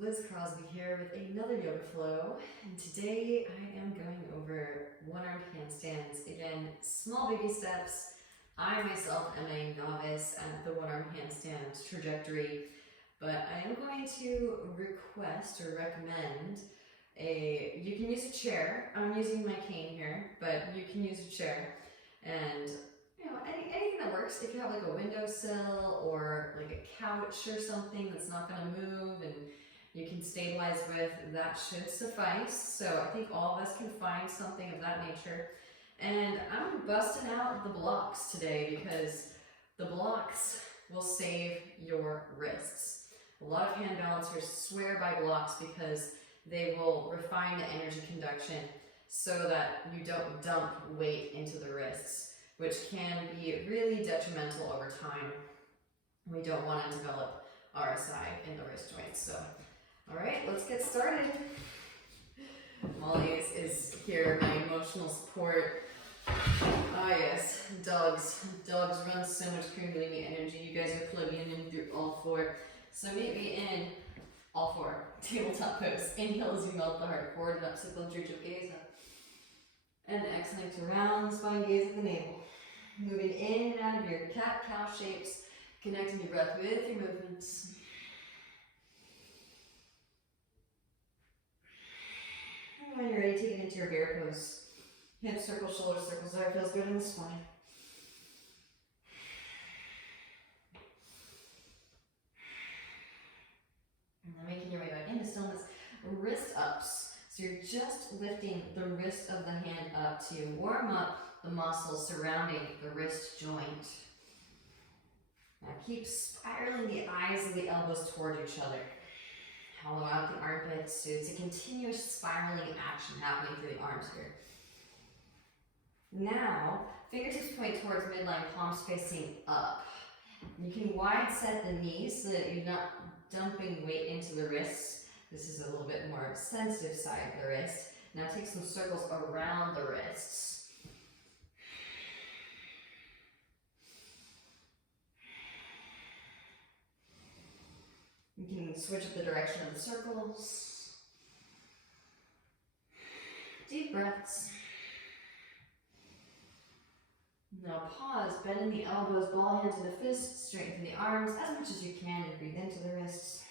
Liz Crosby here with another yoga flow, and today I am going over one-armed handstands. Again, small baby steps. I myself am a novice at the one-arm handstand trajectory, but I am going to request or recommend you can use a chair. I'm using my cane here, but you can use a chair, and anything that works. If you have like a windowsill or like a couch or something that's not going to move and you can stabilize with, that should suffice. So I think all of us can find something of that nature. And I'm busting out the blocks today because the blocks will save your wrists. A lot of hand balancers swear by blocks because they will refine the energy conduction so that you don't dump weight into the wrists, which can be really detrimental over time. We don't want to develop RSI in the wrist joints. So, all right, let's get started. Molly is here, my emotional support. Ah yes, dogs. Dogs run so much Kundalini energy. You guys are plugging in through all four. So meet me in all four. Tabletop pose. Inhale as you melt the heart forward and up, circle droop of gaze up. And exhaling to round spine gaze at the navel. Moving in and out of your cat-cow shapes, connecting your breath with your movements. And when you're ready, take it into your bear pose. Hips circle, shoulders circle, so it feels good in the spine. And then making your way back into stillness, wrist ups. So you're just lifting the wrist of the hand up to warm up the muscles surrounding the wrist joint. Now keep spiraling the eyes and the elbows toward each other. Hollow out the armpits. So it's a continuous spiraling action happening through the arms here. Now, fingertips point towards midline, palms facing up. You can wide set the knees so that you're not dumping weight into the wrists. This is a little bit more sensitive side of the wrist. Now take some circles around the wrists. You can switch up the direction of the circles. Deep breaths. Now pause, bend in the elbows, ball hand to the fists, straighten the arms as much as you can and breathe into the wrists.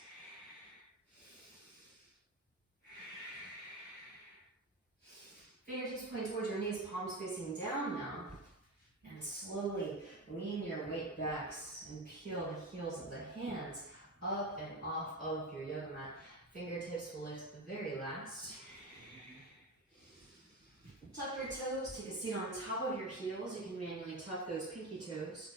Fingertips point towards your knees, palms facing down now. And slowly lean your weight back and peel the heels of the hands up and off of your yoga mat. Fingertips will lift the very last. Tuck your toes, take a seat on top of your heels. You can manually tuck those pinky toes.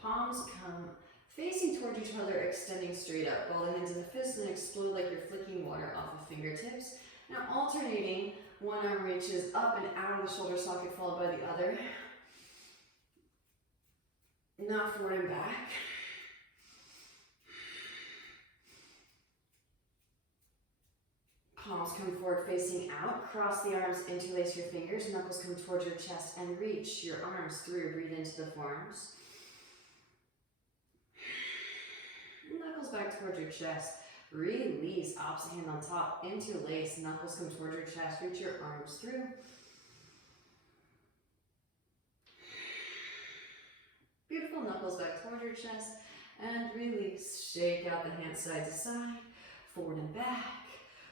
Palms come facing toward each other, extending straight up. Ball the hands in the fists and explode like you're flicking water off of fingertips. Now alternating, one arm reaches up and out of the shoulder socket, followed by the other. Now forward and back. Palms come forward facing out, cross the arms, interlace your fingers, knuckles come towards your chest and reach your arms through, breathe into the forearms. Knuckles back towards your chest, release, opposite hand on top, interlace, knuckles come towards your chest, reach your arms through. Beautiful, knuckles back towards your chest, and release, shake out the hands side to side, forward and back.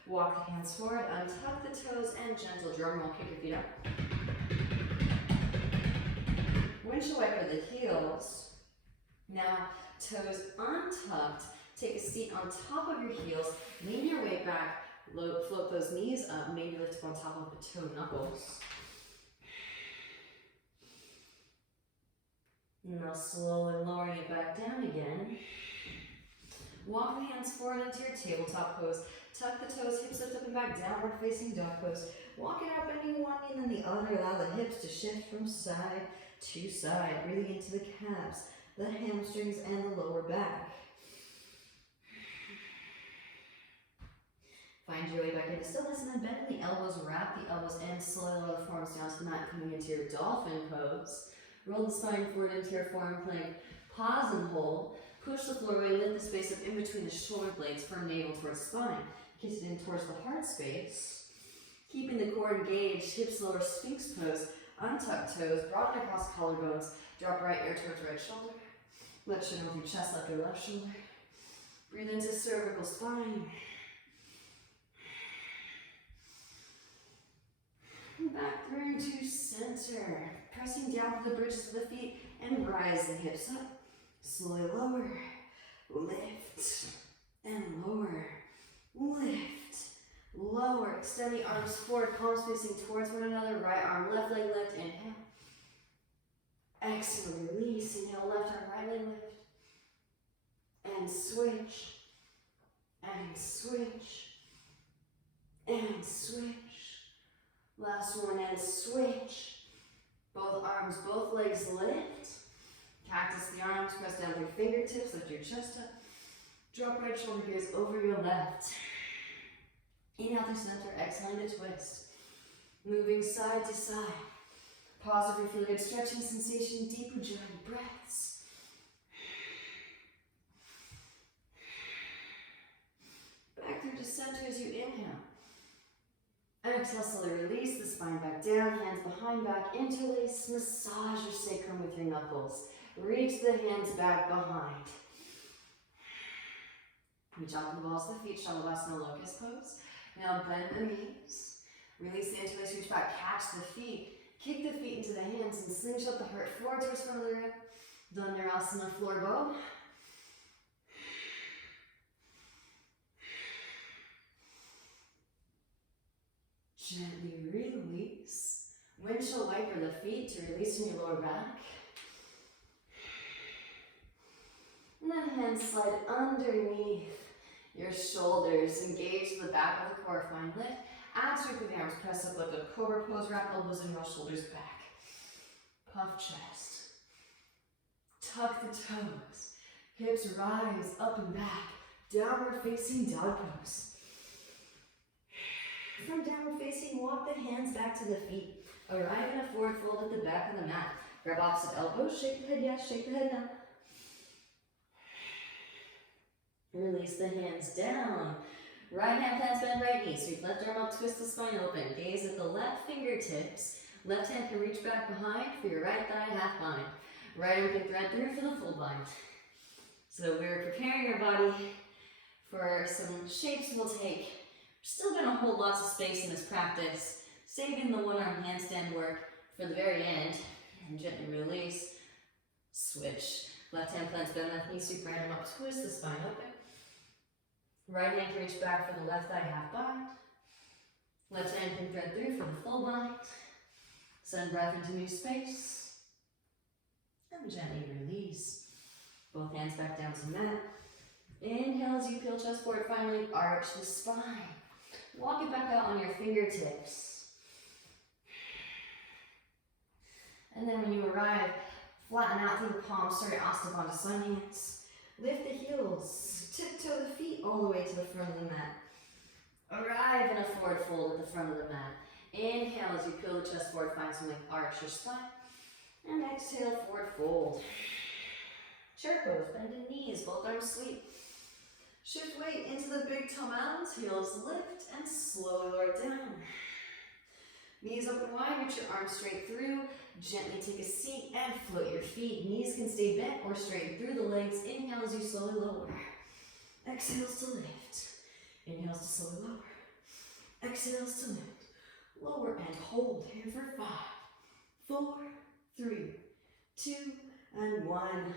Walk the hands forward, untuck the toes, and gentle drum roll, kick your feet up. Windshield wiper the heels. Now, toes untucked. Take a seat on top of your heels. Lean your weight back. Float those knees up. Maybe lift up on top of the toe knuckles. Now slowly lowering it back down again. Walk the hands forward into your tabletop pose. Tuck the toes, hips lift up and back, downward facing dog pose. Walk it out, bending one knee and then the other. Allow the hips to shift from side to side, breathing into the calves, the hamstrings, and the lower back. Find your way back into stillness and then bend in the elbows, wrap the elbows in, slowly lower the forearms down to the mat, coming into your dolphin pose. Roll the spine forward into your forearm plank. Pause and hold. Push the floor away, lift the space up in between the shoulder blades, firm navel towards spine. Kiss it in towards the heart space. Keeping the core engaged, hips lower, sphinx pose. Untuck toes, broaden across collarbones. Drop right ear towards right shoulder. Left shin over your chest, left or left shoulder. Breathe into cervical spine. Back through to center. Pressing down to the bridges of the feet and rise the hips up. Slowly lower. Lift and lower. Lift. Lower. Extend the arms forward, palms facing towards one another. Right arm, left leg lift. Inhale. Exhale, release. Inhale, left arm, right leg lift. And switch. And switch. And switch. Last one, and switch. Both arms, both legs lift. Cactus the arms, press down through fingertips, lift your chest up. Drop right shoulder gears over your left. Inhale through center, exhaling to twist. Moving side to side. Pause if you feel a good stretching sensation, deep ujjayi breaths. Back through to center as you inhale. Exhale, slowly release the spine back down, hands behind back, interlace, massage your sacrum with your knuckles. Reach the hands back behind. Reach out the balls of the feet, Shalabhasana locust pose. Now bend the knees. Release the interlace, reach back, catch the feet. Kick the feet into the hands and slingshot the heart forward towards front of the rib. Dhanurasana floor bow. Gently release. Windshield wiper the feet to release from your lower back. And then hands slide underneath your shoulders. Engage the back of the core. Find lift. Abs through the arms. Press up, lift up. Cobra pose. Wrap elbows and roll shoulders back. Puff chest. Tuck the toes. Hips rise up and back. Downward facing dog pose. From downward facing, walk the hands back to the feet. Arrive in a forward fold at the back of the mat. Grab opposite elbows, shake the head yes, shake the head no. Release the hands down. Right hand plants bend right knee. Sweep left arm up, twist the spine open. Gaze at the left fingertips. Left hand can reach back behind for your right thigh, half bind. Right arm can thread through for the full bind. So we're preparing your body for some shapes we'll take. Still gonna hold lots of space in this practice, saving the one arm handstand work for the very end. And gently release, switch. Left hand plants bend left knee, sweep right arm up, twist the spine open. Right hand can reach back for the left thigh, half bind. Left hand can thread through for the full bind. Send breath into new space. And gently release. Both hands back down to mat. Inhale as you peel chest forward, finally arch the spine. Walk it back out on your fingertips. And then when you arrive, flatten out through the palms, start Astabandha sun hands. Lift the heels, tiptoe the feet all the way to the front of the mat. Arrive in a forward fold at the front of the mat. Inhale as you peel the chest forward, find some length, arch your spine. And exhale, forward fold. Chair pose, bend the knees, both arms sweep. Shift weight into the big toe mountains, heels lift and slowly lower down. Knees open wide, reach your arms straight through. Gently take a seat and float your feet. Knees can stay bent or straighten through the legs. Inhale as you slowly lower. Exhales to lift. Inhales to slowly lower. Exhales to lift. Lower and hold here for 5, 4, 3, 2, and 1.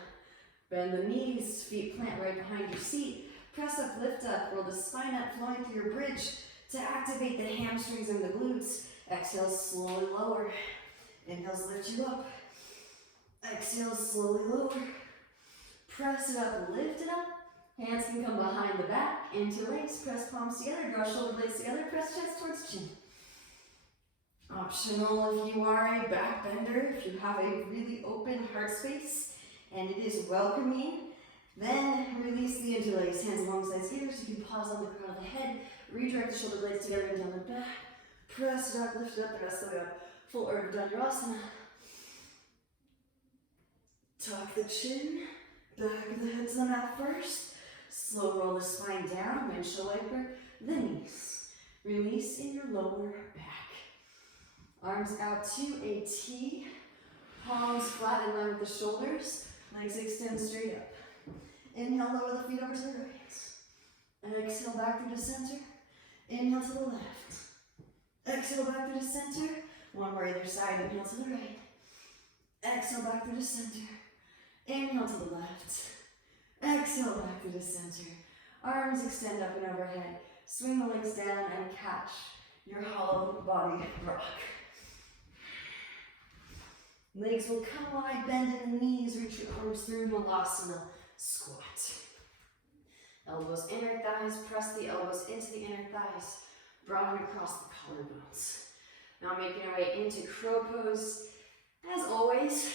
Bend the knees, feet plant right behind your seat. Press up, lift up, roll the spine up, flowing through your bridge to activate the hamstrings and the glutes. Exhale, slowly lower. Inhales, lift you up. Exhale, slowly lower. Press it up, lift it up. Hands can come behind the back, interlace, press palms together, draw shoulder blades together, press chest towards chin. Optional if you are a back bender, if you have a really open heart space and it is welcoming. Then release the interlace, hands alongside ears. You can pause on the crown of the head, redirect the shoulder blades together and down the back. Press it up, lift it up, the rest of the way up. Full Urdhva Dhanurasana. Tuck the chin, Back of the head to the mat first. Slow roll the spine down, windshield wiper, the knees. Release in your lower back. Arms out to a T. Palms flat in line with the shoulders. Legs extend straight up. Inhale, lower the feet over to the right. Exhale back through the center. Inhale to the left. Exhale back through the center. One more either side. Inhale to the right. Exhale back through the center. Inhale to the left. Exhale back through the center. Arms extend up and overhead. Swing the legs down and catch your hollow body rock. Legs will come wide, bend in the knees, reach your arms through Malasana squat. Elbows inner thighs, press the elbows into the inner thighs, broaden across the collarbones. Now making our way into crow pose. As always,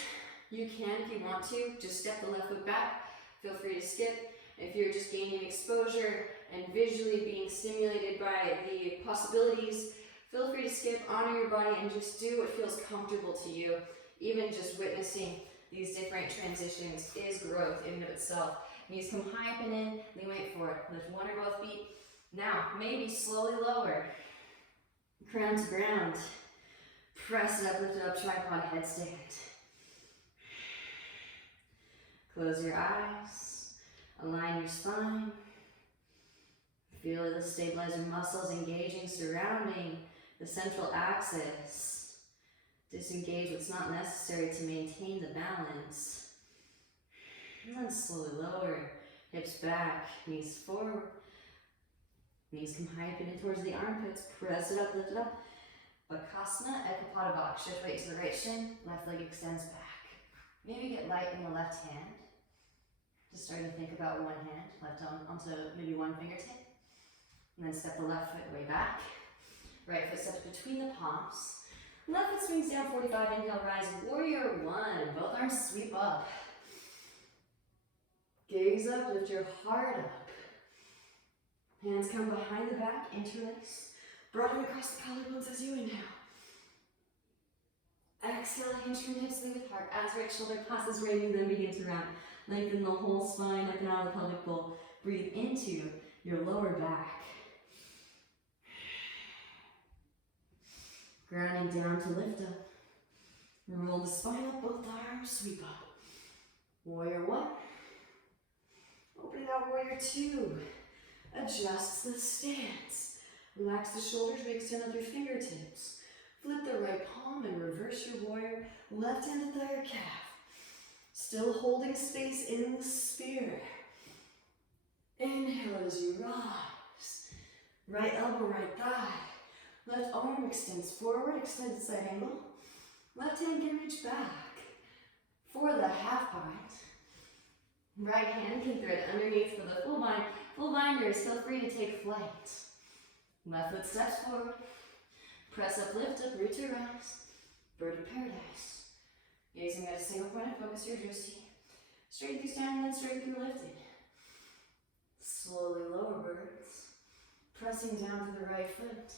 you can, if you want to, just step the left foot back. Feel free to skip. If you're just gaining exposure and visually being stimulated by the possibilities, feel free to skip, honor your body, and just do what feels comfortable to you. Even just witnessing these different transitions is growth in and of itself. Knees come high up and in, lean weight forward. Lift one or both feet. Now, maybe slowly lower. Crown to ground. Press it up, lift it up, tripod headstand. Close your eyes. Align your spine. Feel the stabilizer muscles engaging, surrounding the central axis. Disengage what's not necessary to maintain the balance. And then slowly lower. Hips back, knees forward. Knees come high up and in towards the armpits. Press it up, lift it up. Bakasana, Ekapada Box. Shift weight to the right shin. Left leg extends back. Maybe get light in the left hand. Just starting to think about one hand. Left onto maybe one fingertip. And then step the left foot way back. Right foot steps between the palms. Left foot swings down 45, inhale, rise, warrior one. Both arms sweep up. Gaze up, lift your heart up. Hands come behind the back, interlace. Broaden across the collarbones as you inhale. Exhale, hinge from hips, lead with heart. As right shoulder passes right knee, then begin to round. Lengthen the whole spine up and out of the pelvic bowl. Breathe into your lower back. Grounding down to lift up. Roll the spine up, both arms, sweep up. Warrior one. Open it out, warrior two. Adjust the stance. Relax the shoulders, re-extend out your fingertips. Flip the right palm and reverse your warrior. Left hand to thigh or calf. Still holding space in the spear. Inhale as you rise. Right elbow, right thigh. Left arm extends forward, extends side angle. Left hand can reach back for the half bind. Right hand can thread underneath for the full bind. Full binders, feel free to take flight. Left foot steps forward. Press up, lift up, root to rise. Bird of paradise. Gazing at a single point of focus, your drishti. Straight through standing, then straight through lifting. Slowly lower birds. Pressing down to the right foot.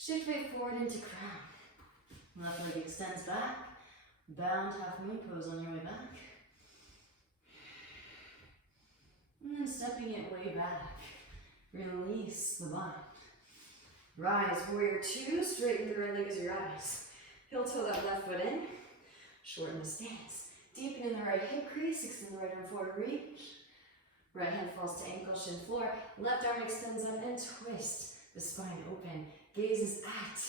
Shift weight forward into crown. Left leg extends back. Bound half moon pose on your way back. And then stepping it way back. Release the bind. Rise, warrior two. Straighten the right leg as you rise. Heel toe that left foot in. Shorten the stance. Deepen in the right hip crease. Extend the right arm forward, reach. Right hand falls to ankle, shin floor. Left arm extends up and twist the spine open. Gaze is at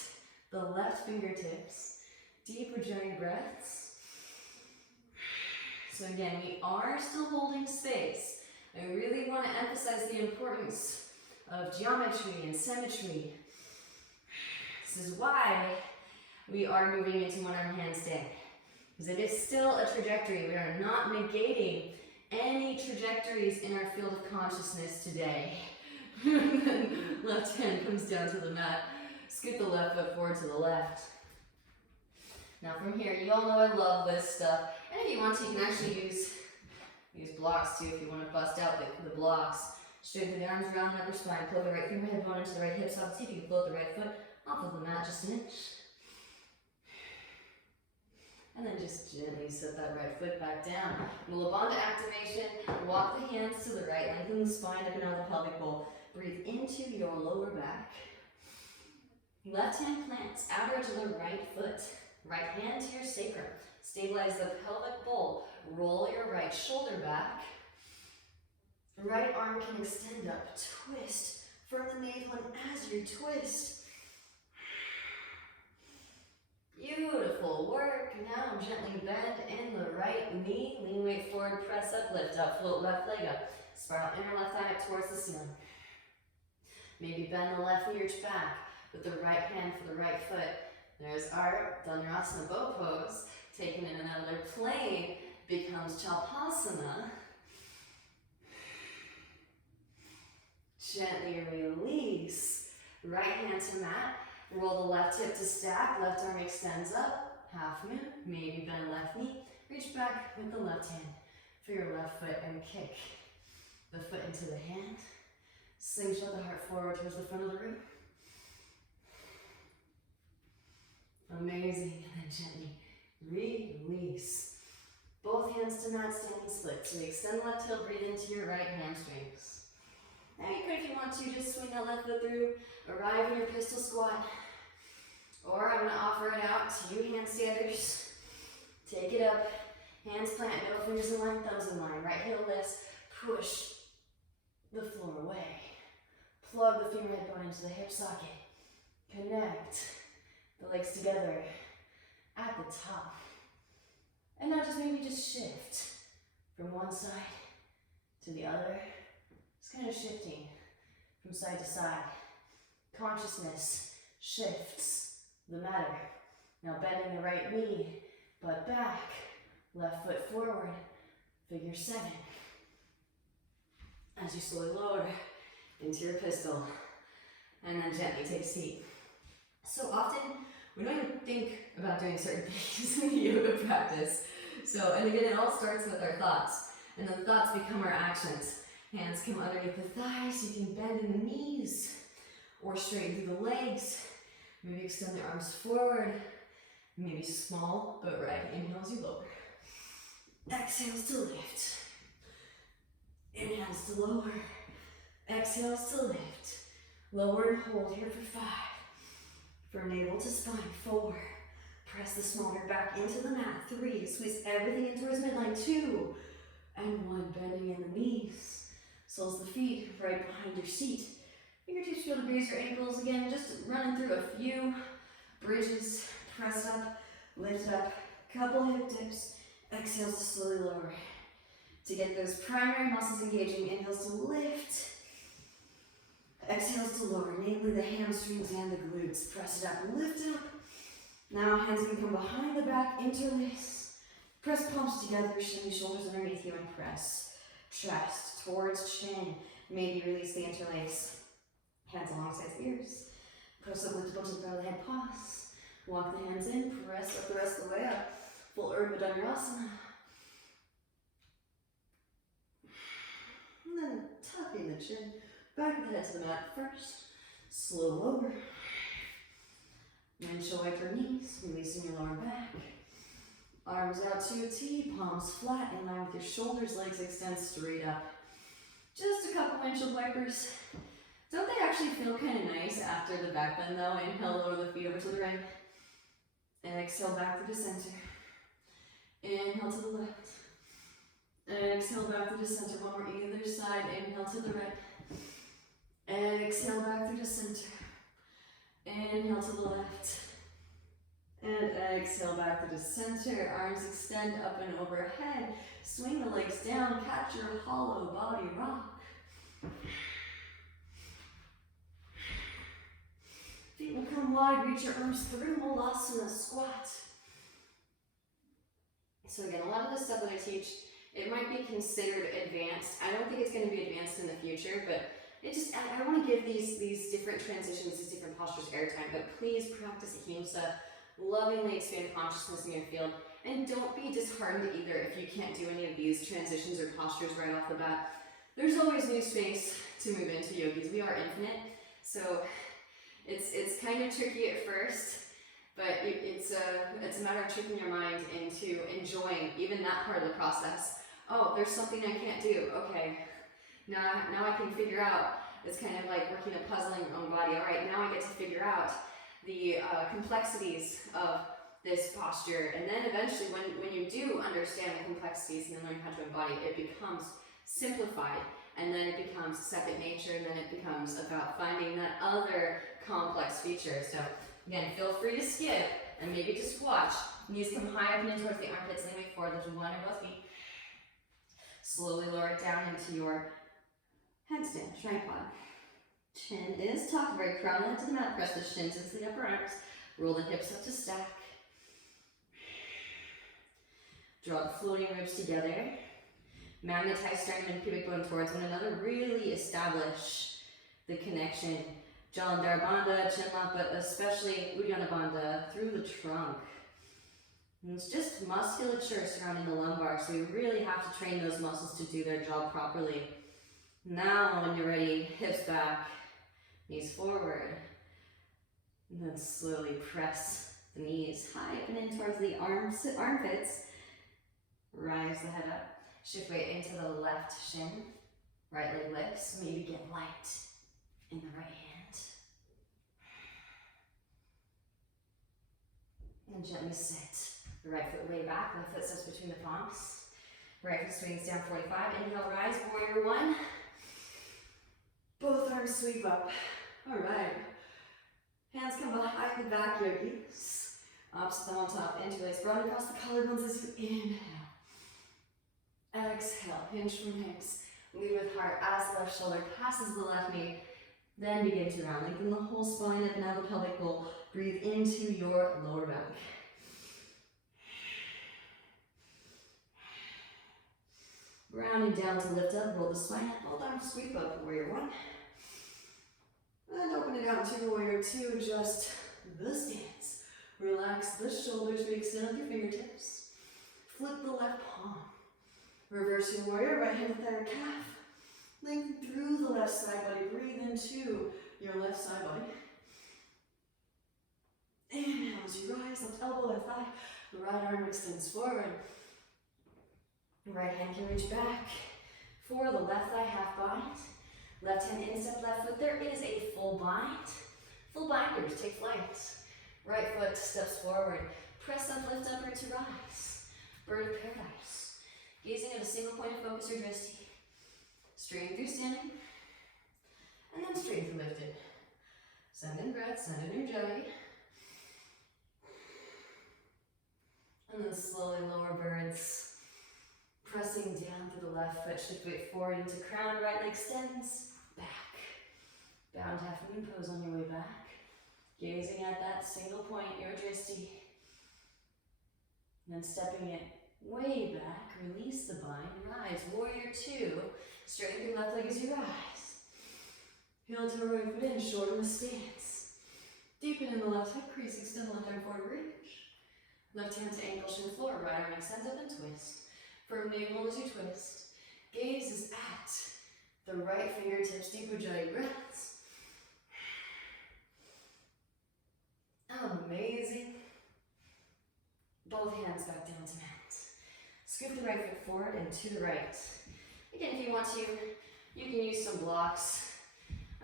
the left fingertips. Deep regenerating breaths. So again, we are still holding space. I really want to emphasize the importance of geometry and symmetry. This is why we are moving into one-arm handstand. Because it is still a trajectory. We are not negating any trajectories in our field of consciousness today. Left hand comes down to the mat. Scoot the left foot forward to the left. Now from here, you all know I love this stuff. And if you want to, you can actually use blocks too if you want to bust out the blocks. Straighten the arms around the upper spine. Pull the right finger head bone into the right hip socket. See if you can float the right foot off of the mat just an inch. And then just gently set that right foot back down. Move on to activation. Walk the hands to the right. Lengthen the spine up and out of the pelvic bowl. Breathe into your lower back. Left hand plants, outer to the right foot. Right hand to your sacrum. Stabilize the pelvic bowl. Roll your right shoulder back. Right arm can extend up. Twist from the navel, and as you twist, beautiful work. Now gently bend in the right knee. Lean weight forward, press up, lift up, float left leg up. Spiral inner left thigh up towards the ceiling. Maybe bend the left knee, reach back with the right hand for the right foot. There's our Dhanurasana bow pose. Taken in another plane becomes Chalpasana. Gently release. Right hand to mat. Roll the left hip to stack. Left arm extends up. Half moon. Maybe bend left knee. Reach back with the left hand for your left foot and kick the foot into the hand. Slingshot the heart forward towards the front of the room. Amazing. And then gently release. Both hands to mat, standing split. So you extend the left heel, breathe into your right hamstrings. Now you could, if you want to, just swing that left foot through, arrive in your pistol squat. Or I'm going to offer it out to you handstanders. Take it up, hands plant, middle fingers in line, thumbs in line. Right heel lifts, push the floor away. Plug the femur head bone into the hip socket. Connect the legs together at the top. And now just maybe just shift from one side to the other. Just kind of shifting from side to side. Consciousness shifts the matter. Now bending the right knee, butt back, left foot forward, figure 7. As you slowly lower into your pistol, and then gently take a seat. So often, we don't even think about doing certain things in the yoga practice. So, and again, it all starts with our thoughts, and then thoughts become our actions. Hands come underneath the thighs, you can bend in the knees, or straighten through the legs. Maybe extend the arms forward, maybe small, but right. Inhales, you lower. Exhales to lift. Inhales to lower. Exhales to lift. Lower and hold here for 5. From navel to spine, 4. Press the small ear back into the mat, 3. Squeeze everything in towards midline, 2. And 1, bending in the knees. Soles the feet right behind your seat. Fingertips feel to graze your ankles. Again, just running through a few bridges. Press up, lift up, couple hip dips. Exhales to slowly lower. To get those primary muscles engaging, inhales to lift. Exhales to lower, namely the hamstrings and the glutes. Press it up, lift it up. Now hands can come behind the back, interlace. Press palms together, shimmy shoulders underneath you and press. Chest towards chin. Maybe release the interlace. Hands alongside the ears. Press up, lift up to the front of the head, pause. Walk the hands in, press up the rest of the way up. Full Urdhva Dhanurasana. And then tucking the chin. Back of the head to the mat first. Slow lower. Windshield wiper knees, releasing your lower back. Arms out to a T, palms flat in line with your shoulders, legs extend straight up. Just a couple windshield wipers. Don't they actually feel kind of nice after the back bend though? Inhale, lower the feet over to the right. And exhale back through the center. Inhale to the left. And exhale back through the center. One more either side. Inhale to the right. And exhale back through the center. Inhale to the left. And exhale back to the center. Arms extend up and overhead. Swing the legs down. Catch your hollow body rock. Feet will come wide. Reach your arms through. Molasana squat. So again, a lot of the stuff that I teach, it might be considered advanced. I don't think it's going to be advanced in the future, but I want to give these different transitions, these different postures airtime, but please practice ahimsa, lovingly expand consciousness in your field, and don't be disheartened either if you can't do any of these transitions or postures right off the bat. There's always new space to move into yogis. We are infinite, so it's kind of tricky at first, But it's a matter of tricking your mind into enjoying even that part of the process. Oh, there's something I can't do. Okay, now I can figure out. It's kind of like working a puzzle in your own body. All right, now I get to figure out the complexities of this posture. And then eventually when you do understand the complexities and then learn how to embody, it becomes simplified. And then it becomes second nature, and then it becomes about finding that other complex feature. So again, feel free to skip and maybe just watch. Knees come high up and in towards the armpits, lean weight forward, lift one or both feet. Slowly lower it down into your handstand, tripod. Chin is tucked, right crown head to the mat, press the shins into the upper arms, roll the hips up to stack. Draw the floating ribs together. Magnetize sternum and pubic bone towards one another. Really establish the connection. Jalandhara Bandha, chin lock, but especially Uddiyana Bandha through the trunk. And it's just musculature surrounding the lumbar, so you really have to train those muscles to do their job properly. Now, when you're ready, hips back, knees forward, and then slowly press the knees high up and in towards the armpits. Rise the head up. Shift weight into the left shin. Right leg lifts. Maybe get light in the right hand. And gently sit. The right foot way back. Left foot sits between the palms. Right foot swings down 45. Inhale, rise. Warrior one. Both arms sweep up. All right. Hands come behind the back, yogis. Opposite thumb on top. Interlace. Broaden across the collarbones as you inhale. Exhale, hinge from hips, lead with heart as the left shoulder passes the left knee, then begin to round. Lengthen the whole spine up and out of the pelvic bowl. Breathe into your lower back. Rounding down to lift up, roll the spine up, both arms sweep up, warrior one. And open it out to warrior two, adjust the stance. Relax the shoulders, re-extend your fingertips. Flip the left palm. Reverse your warrior, right hand to third calf. Lengthen through the left side body. Breathe into your left side body. Inhale as you rise, left elbow, left thigh. The right arm extends forward. Right hand can reach back for the left thigh half bind. Left hand instep, left foot. There is a full bind. Full binders, take flight. Right foot steps forward. Press up, lift upward to rise. Bird of paradise. Gazing at a single point of focus or drishti. Straighten through standing. And then straighten through lifted. Send in breath, send in your jelly. And then slowly lower birds. Pressing down through the left foot, shift weight forward into crown, right leg extends, back. Bound half moon pose on your way back. Gazing at that single point, your drishti. And then stepping it way back, release the bind, rise, warrior two. Straighten through left leg as you rise. Heel toe right foot in, shorten the stance. Deepen in the left hip crease, extend the left arm forward, reach. Left hand to ankle, shin floor, right arm extends up and twist. Firm navel as you twist. Gaze is at the right fingertips, deep ujjayi breaths. Amazing. Both hands back down to mat. Scoop the right foot forward and to the right. Again, if you want to, you can use some blocks.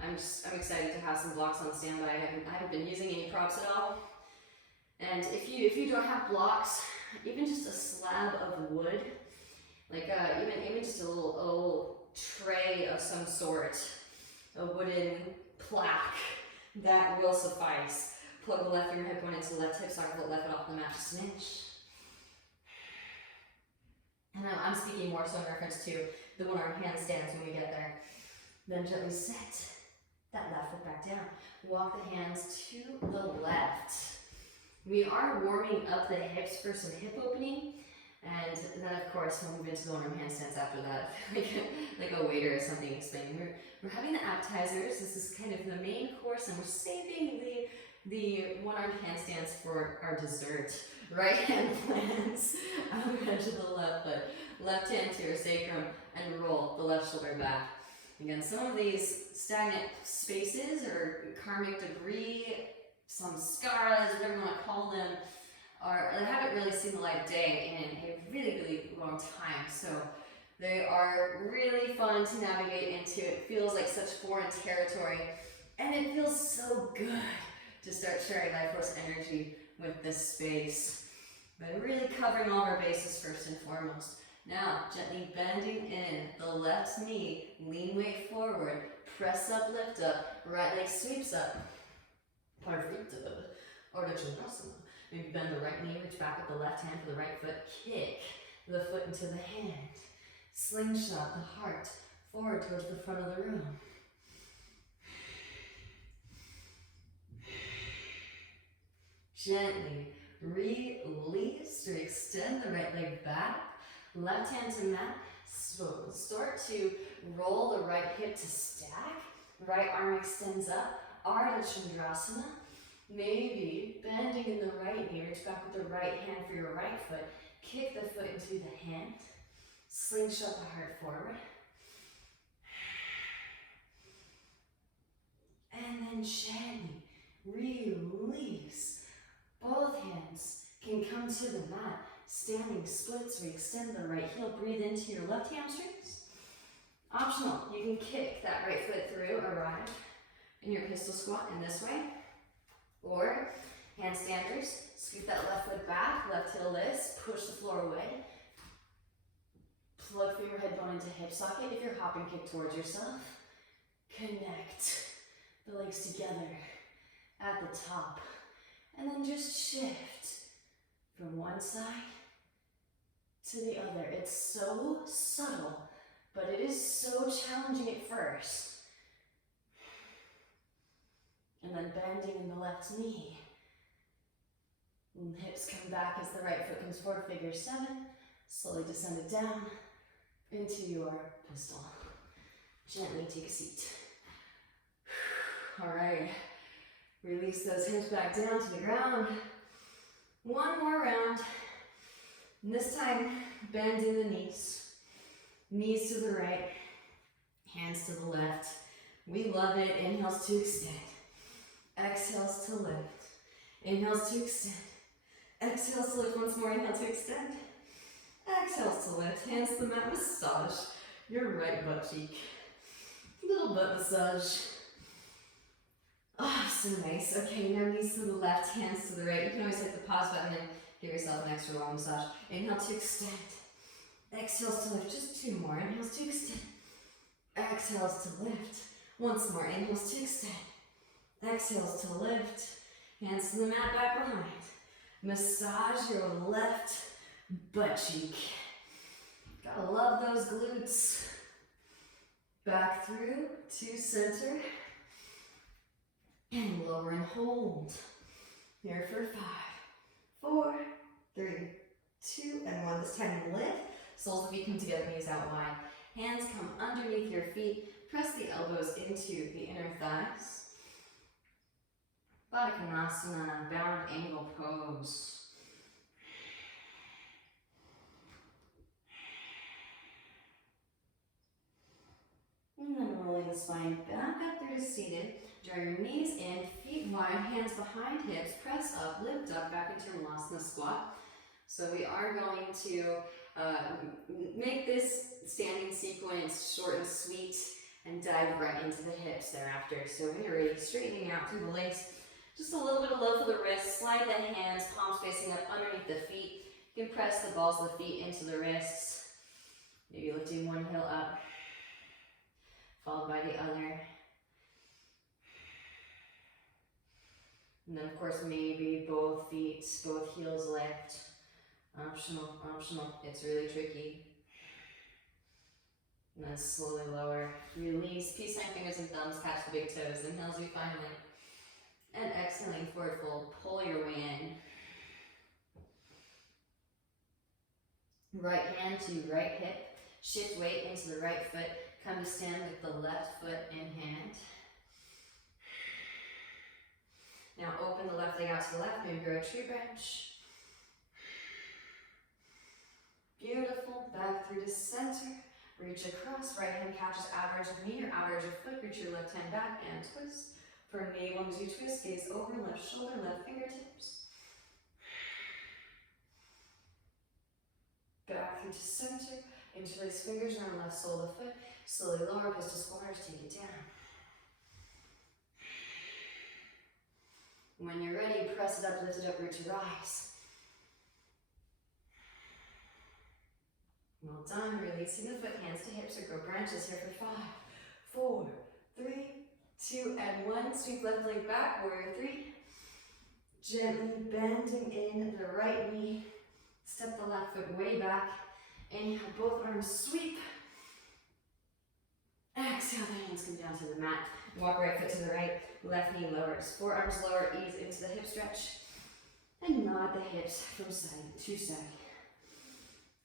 I'm excited to have some blocks on standby. I haven't been using any props at all. And if you don't have blocks, even just a slab of wood, like even just a little tray of some sort, a wooden plaque, that will suffice. Plug the left fingertip going into the left hip socket, the left foot off the mat just an inch. And I'm speaking more so in reference to the one-arm handstands when we get there. Then gently set that left foot back down. Walk the hands to the left. We are warming up the hips for some hip opening. And then of course we'll move into the one-arm handstands after that. like a waiter or something explaining. We're having the appetizers. This is kind of the main course, and we're saving the one-armed handstands for our dessert. Right hand plants on the edge of the left foot. Left hand to your sacrum and roll the left shoulder back. Again, some of these stagnant spaces or karmic debris some scars, whatever you want to call them, they haven't really seen the light of day in a really, really long time. So they are really fun to navigate into. It feels like such foreign territory, and it feels so good to start sharing life force energy with this space. But really covering all of our bases first and foremost. Now, gently bending in the left knee, lean weight forward, press up, lift up, right leg sweeps up. Perfect. Ardha Chandrasana. Maybe bend the right knee, reach back with the left hand for the right foot, kick the foot into the hand. Slingshot the heart forward towards the front of the room. Gently release or extend the right leg back. Left hand to mat. So start to roll the right hip to stack. Right arm extends up. Ardha Chandrasana. Maybe bending in the right knee. Reach back with the right hand for your right foot. Kick the foot into the hand. Slingshot the heart forward. And then gently release. Both hands can come to the mat. Standing splits, we extend the right heel. Breathe into your left hamstrings. Optional, you can kick that right foot through, arrive in your pistol squat in this way. Or handstanders, scoop that left foot back, left heel lifts, push the floor away. Plug through your hip bone into hip socket. If you're hopping, kick towards yourself. Connect the legs together at the top. And then just shift from one side to the other. It's so subtle, but it is so challenging at first. And then bending in the left knee. And hips come back as the right foot comes forward, figure 7. Slowly descend it down into your pistol. Gently take a seat. All right. Release those hips back down to the ground. One more round. And this time, bend in the knees. Knees to the right, hands to the left. We love it. Inhales to extend. Exhales to lift. Inhales to extend. Exhales to lift once more. Inhale to extend. Exhales to lift. Hands to the mat. Massage your right butt cheek. Little butt massage. Ah, so nice. Okay, now knees to the left, hands to the right. You can always hit the pause button and give yourself an extra long massage. Inhale to extend. Exhales to lift. Just 2 more. Inhales to extend. Exhales to lift. Once more. Inhales to extend. Exhales to lift. Hands to the mat, back behind. Massage your left butt cheek. Gotta love those glutes. Back through to center. And lower and hold. Here for 5, 4, 3, 2, and 1. This time lift. Soles of feet come together, knees out wide. Hands come underneath your feet. Press the elbows into the inner thighs. Baddha Konasana, bound angle pose. And then rolling the spine back up through to seated. Draw your knees in, feet wide, hands behind hips, press up, lift up, back into your Malasana squat. So we are going to make this standing sequence short and sweet and dive right into the hips thereafter. So when you're ready, straightening out through the legs, just a little bit of love for the wrists, slide the hands, palms facing up underneath the feet. You can press the balls of the feet into the wrists. Maybe lifting one heel up, followed by the other. And then of course maybe both feet, both heels lift. Optional, optional. It's really tricky. And then slowly lower. Release. Peace sign fingers and thumbs catch the big toes. Inhale as we find length. And exhaling forward fold. Pull your way in. Right hand to right hip. Shift weight into the right foot. Come to stand with the left foot in hand. Now open the left leg out to the left, maybe grow a tree branch. Beautiful, back through to center. Reach across, right hand catches outer edge of knee or outer edge of foot. Reach your left hand back and twist. For navel as you twist, gaze over left shoulder, left fingertips. Back into center. Interlace fingers around left sole of the foot. Slowly lower, pistol squatters, take it down. When you're ready, press it up, lift it up, root to rise. Well done. Releasing the foot, hands to hips, or grow branches here for 5, 4, 3, 2, and 1. Sweep left leg back, warrior 3. Gently bending in the right knee. Step the left foot way back. Inhale, both arms sweep. Exhale, the hands come down to the mat. Walk right foot to the right, left knee lowers. Forearms lower, ease into the hip stretch. And nod the hips from side to side.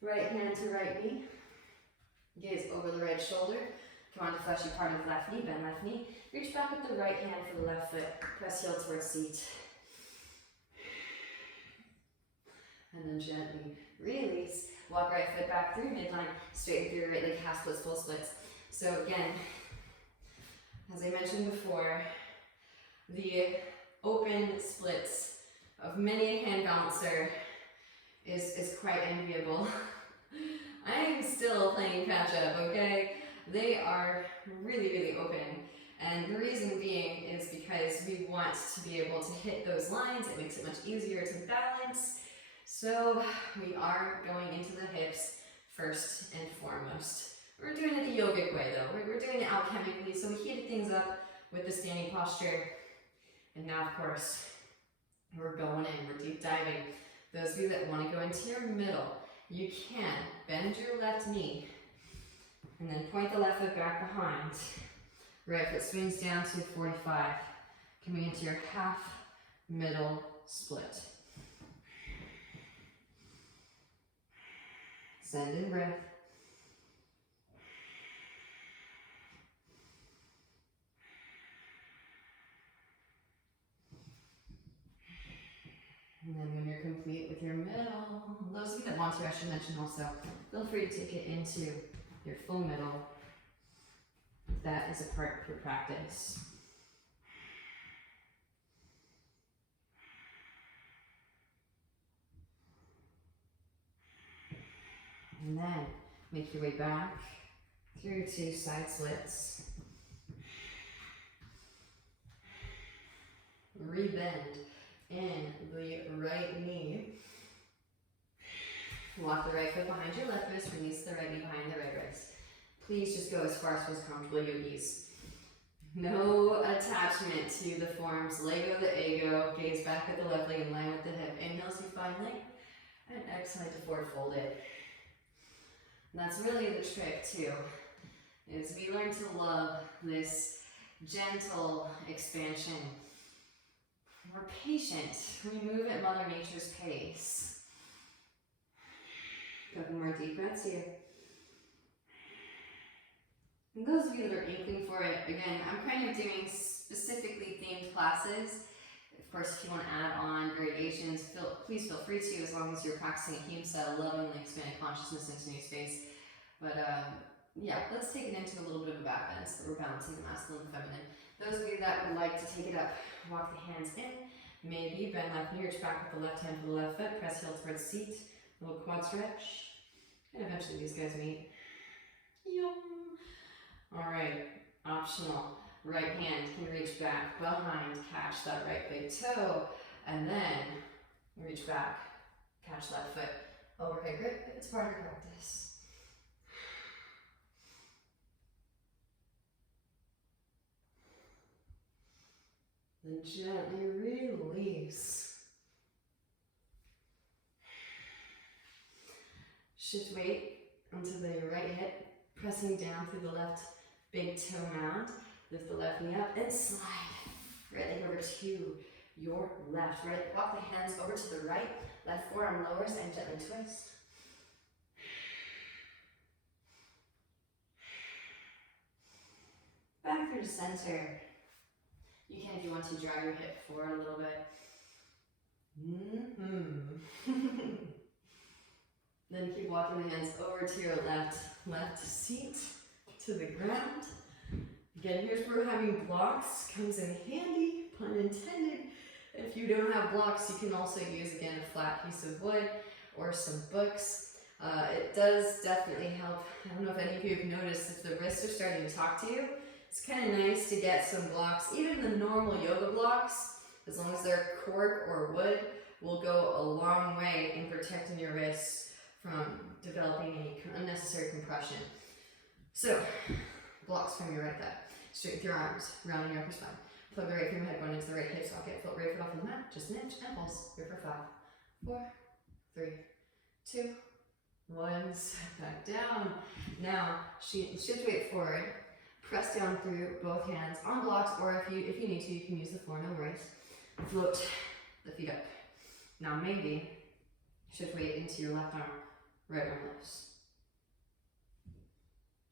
Right hand to right knee. Gaze over the right shoulder. Come on to fleshy part of left knee, bend left knee. Reach back with the right hand for the left foot. Press heel towards seat. And then gently release. Walk right foot back through midline. Straighten through your right leg, half splits, full splits. So again, as I mentioned before, the open splits of many a hand balancer is quite enviable. I am still playing catch up, okay? They are really, really open. And the reason being is because we want to be able to hit those lines. It makes it much easier to balance. So we are going into the hips first and foremost. We're doing it the yogic way though. We're doing it alchemically, so we heated things up with the standing posture. And now, of course, we're going in, we're deep diving. Those of you that want to go into your middle, you can bend your left knee and then point the left foot back behind. Right foot swings down to 45, coming into your half middle split. Send in breath. And then when you're complete with your middle, those of you that want to, I should mention also, feel free to take it into your full middle. That is a part of your practice. And then make your way back through to side splits. Rebend in the right knee. Walk the right foot behind your left wrist, release the right knee behind the right wrist. Please just go as far as feels comfortable, yogis. No attachment to the forms. Lego the ego. Gaze back at the left leg in line with the hip. Inhale, spine length. And exhale to forward fold it. And that's really the trick too, is we learn to love this gentle expansion. We're patient. We move at Mother Nature's pace. Couple more deep breaths here. And those of you that are inkling for it, again, I'm kind of doing specifically themed classes. Of course, if you want to add on variations, please feel free to, as long as you're practicing ahimsa, lovingly expanding consciousness into new space. But yeah, let's take it into a little bit of a back bend so that we're balancing the masculine and feminine. Those of you that would like to take it up, walk the hands in. Maybe bend left knee, reach back with the left hand for the left foot, press heel towards seat, a little quad stretch. And eventually these guys meet. Yum. All right, optional. Right hand can reach back behind, catch that right big toe, and then reach back, catch that foot. Overhead grip if it's part of your practice. Then gently release. Shift weight onto the right hip, pressing down through the left big toe mound. Lift the left knee up and slide. Right leg over to your left. Right, walk the hands over to the right. Left forearm lowers and gently twist. Back through to center. You can, if you want to, draw your hip forward a little bit. Then keep walking the hands over to your left seat, to the ground. Again, here's where having blocks comes in handy, pun intended. If you don't have blocks, you can also use, again, a flat piece of wood or some books. It does definitely help. I don't know if any of you have noticed, if the wrists are starting to talk to you, it's kind of nice to get some blocks. Even the normal yoga blocks, as long as they're cork or wood, will go a long way in protecting your wrists from developing any unnecessary compression. So, blocks from your right thigh. Straighten your arms, rounding up your spine. Plug the right head going into the right hip socket. Float right foot off the mat, just an inch, and pulse. Here for 5, 4, 3, 2, 1. Set back down. Now, shift weight forward. Press down through both hands on blocks, or if you need to, you can use the floor, no worries. Float the feet up. Now maybe shift weight into your left arm, right arm lifts.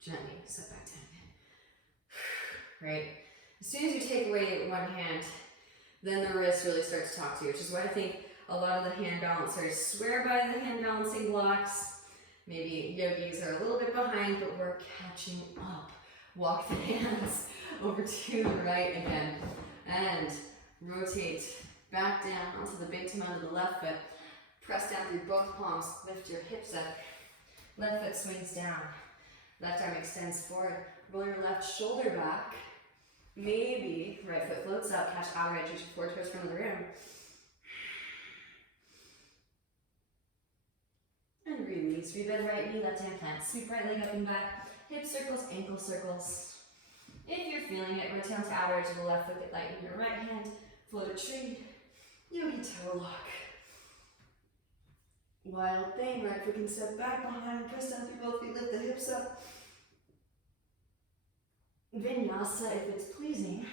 Gently set back down again. Right? As soon as you take away one hand, then the wrist really starts to talk to you, which is why I think a lot of the hand balancers swear by the hand balancing blocks. Maybe yogis are a little bit behind, but we're catching up. Walk the hands over to the right again, and rotate back down onto the big toe onto the left foot. Press down through both palms, lift your hips up. Left foot swings down. Left arm extends forward. Roll your left shoulder back. Maybe right foot floats up, catch outer edge, reach forward towards front of the room. And release. Rebend right knee, left hand plant. Sweep right leg up and back. Hip circles, ankle circles. If you're feeling it, rotate onto outer edge of the left foot, get light in your right hand. Float a tree. Yogi toe lock. Wild thing, right foot can step back behind, press down through both feet, lift the hips up. Vinyasa if it's pleasing.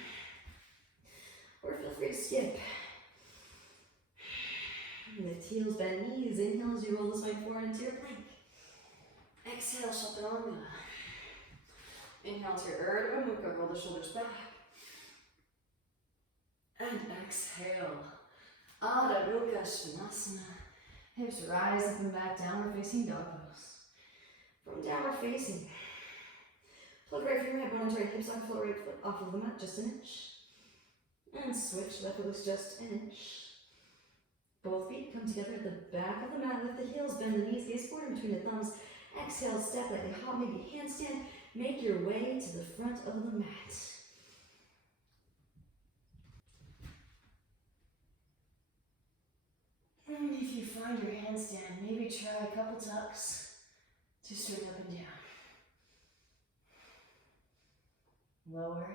Or feel free to skip. Lift heels, bend knees. Inhale as you roll the spine forward into your plank. Exhale, Chaturanga. Inhale to your Urdhva Mukha, roll the shoulders back. And exhale, Adho Mukha Svanasana. Hips rise up and back, downward facing dog pose. From downward facing, plug right foot, right bone into right hip socket, float right foot off of the mat, just an inch. And switch, left foot looks just an inch. Both feet come together at the back of the mat, lift the heels, bend the knees, gaze forward in between the thumbs. Exhale, step like a hop, maybe handstand. Make your way to the front of the mat. And if you find your handstand, maybe try a couple tucks to straighten up and down. Lower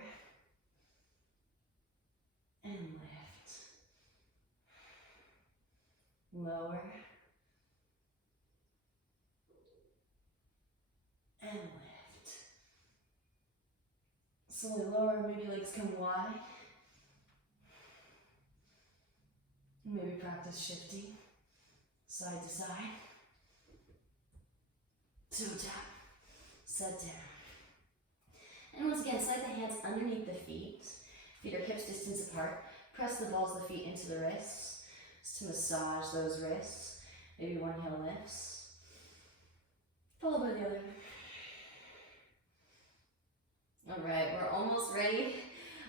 and lift. Lower and lift. Slowly lower, maybe legs come wide. Maybe practice shifting side to side. Toe tap, set down. And once again, slide the hands underneath the feet. Feet are hips distance apart. Press the balls of the feet into the wrists just to massage those wrists. Maybe one heel lifts, followed by the other. All right, we're almost ready.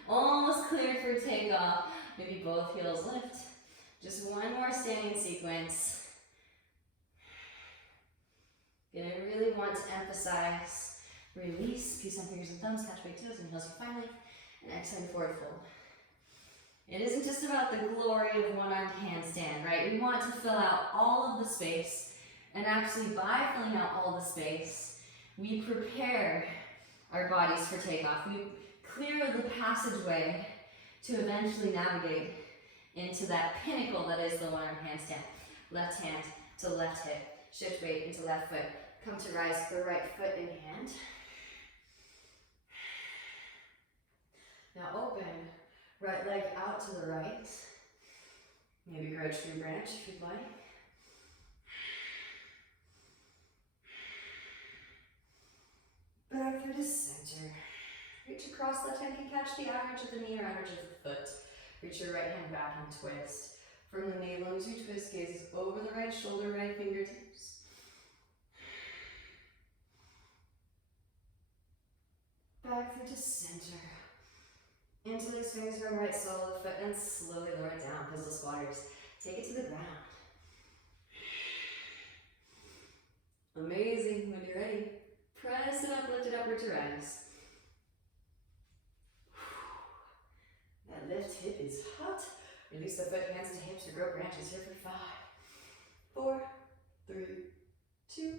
Almost cleared for takeoff. Maybe both heels lift. Just one more standing sequence. Gonna really want to emphasize release, peace on fingers and thumbs, catch by toes, inhale your finally, and exhale forward fold. It isn't just about the glory of one-armed handstand, right? We want to fill out all of the space, and actually by filling out all the space, we prepare our bodies for takeoff. We clear the passageway to eventually navigate into that pinnacle that is the one-arm handstand. Left hand to left hip, shift weight into left foot. Come to rise, the right foot in hand. Now open, right leg out to the right. Maybe grudge through branch if you'd like. Back through to center. Reach across, left hand can catch the outer edge of the knee or outer edge of the foot. Reach your right hand back and twist. From the navel as you twist, gaze over the right shoulder, right fingertips. back through to center. Interlace fingers from right sole of the foot and slowly lower it down. Pistol squatters. Take it to the ground. Amazing. When you're ready, press it up, lift it upward to rise. That left hip is hot. Release the foot, hands to hips, or grow branches here for 5, 4, 3, 2,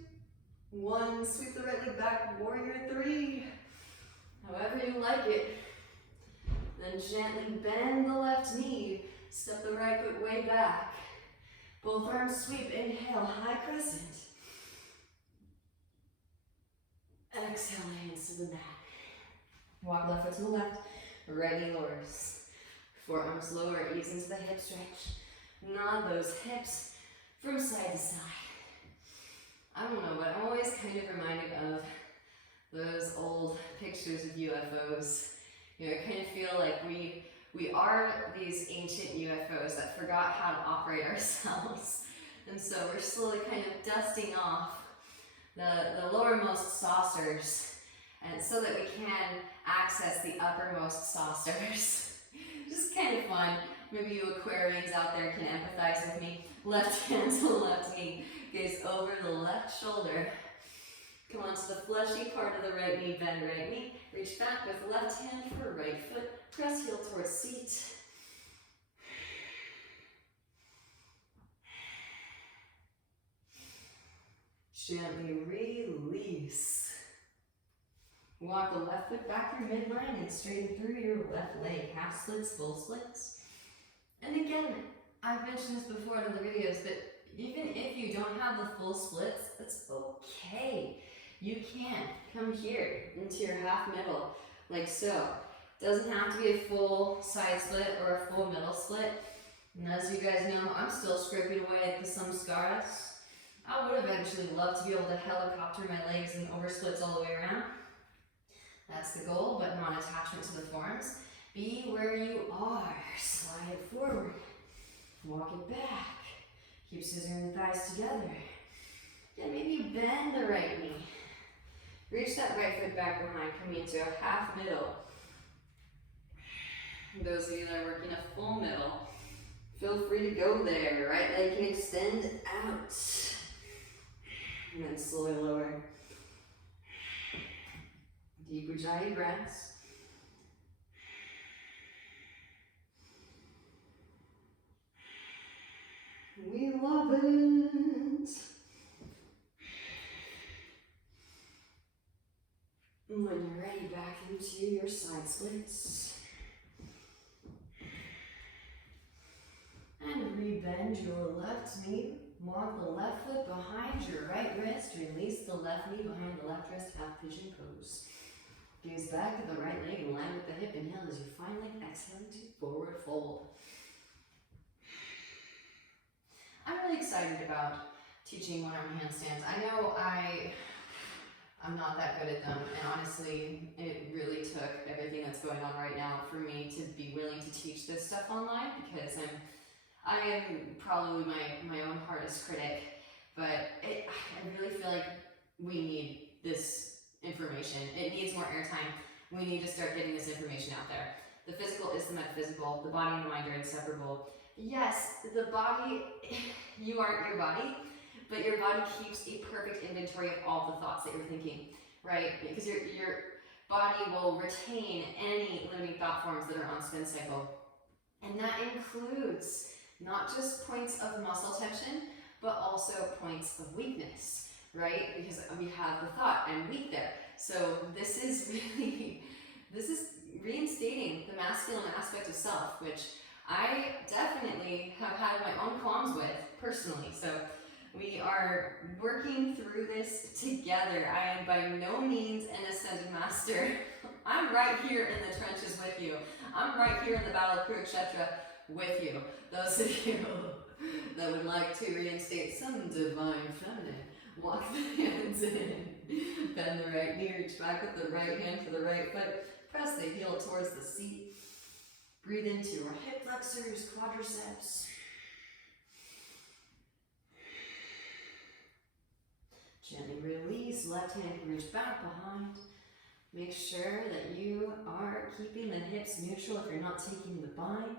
1. Sweep the right leg back, warrior 3. However you like it. Then gently bend the left knee. Step the right foot way back. Both arms sweep. Inhale, high crescent. Exhale, hands to the mat. Walk left foot to the left. Right knee lowers. Forearms lower, ease into the hip stretch. Nod those hips from side to side. I don't know, but I'm always kind of reminded of those old pictures of UFOs. You know, I kind of feel like we are these ancient UFOs that forgot how to operate ourselves. And so we're slowly kind of dusting off the lowermost saucers, and so that we can access the uppermost saucers. Just kind of fun. Maybe you Aquarians out there can empathize with me. Left hand to left knee. Gaze over the left shoulder. Come on to the fleshy part of the right knee. Bend right knee. Reach back with left hand for right foot. Press heel towards seat. Gently release. Walk the left foot back through midline and straighten through your left leg. Half splits, full splits. And again, I've mentioned this before in other videos, but even if you don't have the full splits, that's okay. You can come here into your half middle, like so. Doesn't have to be a full side split or a full middle split. And as you guys know, I'm still scraping away at the samskaras. I would eventually love to be able to helicopter my legs and over splits all the way around. That's the goal, but not attachment to the forearms. Be where you are. Slide it forward. Walk it back. Keep scissoring the thighs together. Then maybe you bend the right knee. Reach that right foot back behind, coming into a half middle. Those of you that are working a full middle, feel free to go there. Right leg can extend out. And then slowly lower. Deep Ujjayi breaths. We love it. And when you're ready, back into your side splits. And rebend your left knee. Walk the left foot behind your right wrist. Release the left knee behind the left wrist. Half pigeon pose. Gaze back at the right leg and line with the hip. Inhale as you finally exhale to forward fold. I'm really excited about teaching one-arm handstands. I know I'm not that good at them, and honestly, it really took everything that's going on right now for me to be willing to teach this stuff online, because I am probably my own hardest critic, but I really feel like we need this information. It needs more airtime. We need to start getting this information out there. The physical is the metaphysical. The body and the mind are inseparable. Yes, the body, you aren't your body, but your body keeps a perfect inventory of all the thoughts that you're thinking, right? Because your body will retain any limiting thought forms that are on spin cycle. And that includes not just points of muscle tension, but also points of weakness, right? Because we have the thought, I'm weak there. So this is reinstating the masculine aspect of self, which I definitely have had my own qualms with personally. So we are working through this together. I am by no means an ascended master. I'm right here in the trenches with you. I'm right here in the Battle of Kurukshetra with you. Those of you that would like to reinstate some divine feminine, walk the hands in, bend the right knee, reach back with the right hand for the right foot, press the heel towards the seat, breathe into your hip flexors, quadriceps. Gently release, left hand can reach back behind, Make sure that you are keeping the hips neutral if you're not taking the bind.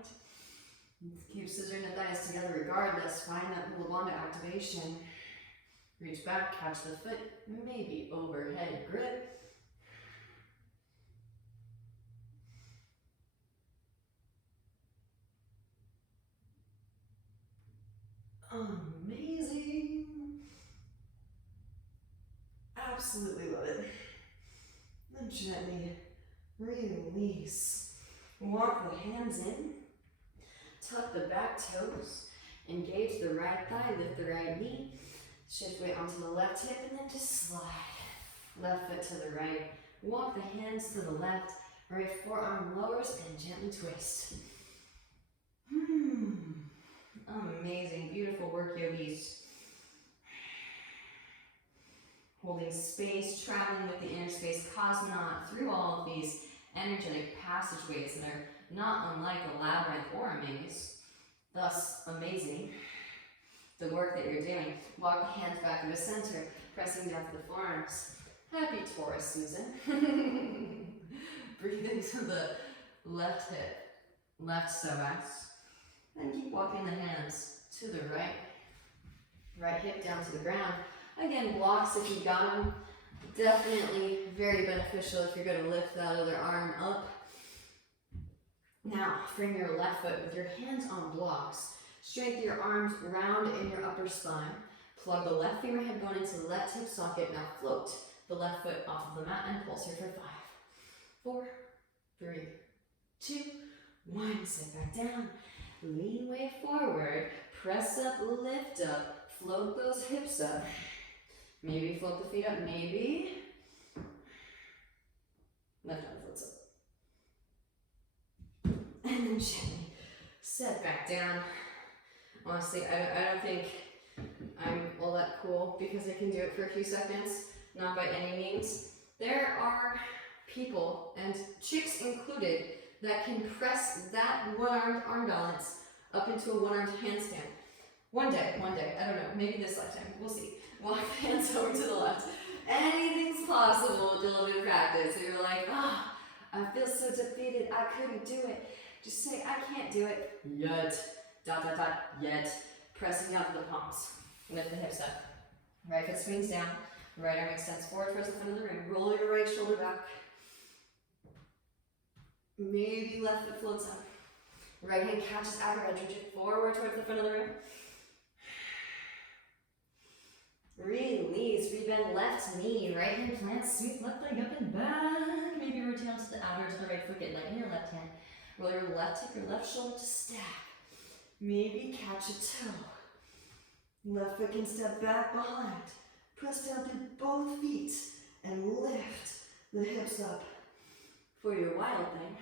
Keep scissoring the thighs together regardless. Find that Levanda activation. Reach back, catch the foot, maybe overhead grip. Amazing. Absolutely love it. Then gently release. Walk the hands in. Tuck the back toes. Engage the right thigh, lift the right knee. Shift weight onto the left hip and then just slide. Left foot to the right. Walk the hands to the left. Right forearm lowers and gently twist. Amazing, beautiful work, yogis. Holding space, traveling with the inner space cosmonaut through all of these energetic passageways that are not unlike a labyrinth or a maze. Thus, amazing. The work that you're doing. Walk the hands back into center, pressing down to the forearms. Happy Taurus season. Breathe into the left hip, left psoas. Then keep walking the hands to the right. Right hip down to the ground. Again, blocks if you got them. Definitely very beneficial if you're going to lift that other arm up. Now, bring your left foot with your hands on blocks. Strengthen your arms round in your upper spine. Plug the left femur head bone into the left hip socket. Now float the left foot off of the mat and pulse here for 5, 4, 3, 2, 1. Sit back down. Lean way forward. Press up, lift up. Float those hips up. Maybe float the feet up. Maybe left arm floats up. And then gently set back down. Honestly, I don't think I'm all that cool because I can do it for a few seconds. Not by any means. There are people, and chicks included, that can press that one-armed arm balance up into a one-armed handstand. One day, I don't know, maybe this lifetime, we'll see. Walk the hands over to the left. Anything's possible with a little bit of practice. You're like, I feel so defeated, I couldn't do it. Just say, I can't do it yet. ... Yet. Pressing down to the palms. Lift the hips up. Right foot swings down. Right arm extends forward towards the front of the ring. Roll your right shoulder back. Maybe left foot floats up. Right hand catches outer edge. Reach it forward towards the front of the ring. Release. Rebend left knee. Right hand plants. Sweep left leg up and back. Maybe rotate onto the outer to the right foot. Get light in your left hand. Roll your left hip, your left shoulder to stack. Maybe catch a toe. Left foot can step back behind. Press down through both feet and lift the hips up for your wild thing.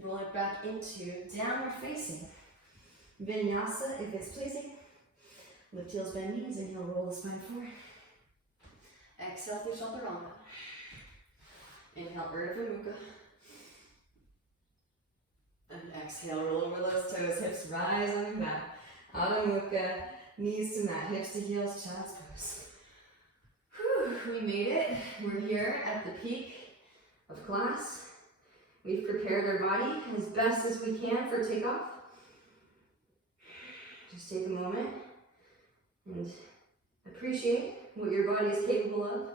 Roll it back into downward facing. Vinyasa if it's pleasing. Lift heels, bend knees, inhale, roll the spine forward. Exhale through chaturanga. Inhale, Urdhva Mukha. And exhale, roll over those toes, hips rise on your back. Adho Mukha, knees to mat, hips to heels, child's pose. Whew, we made it. We're here at the peak of class. We've prepared our body as best as we can for takeoff. Just take a moment and appreciate what your body is capable of.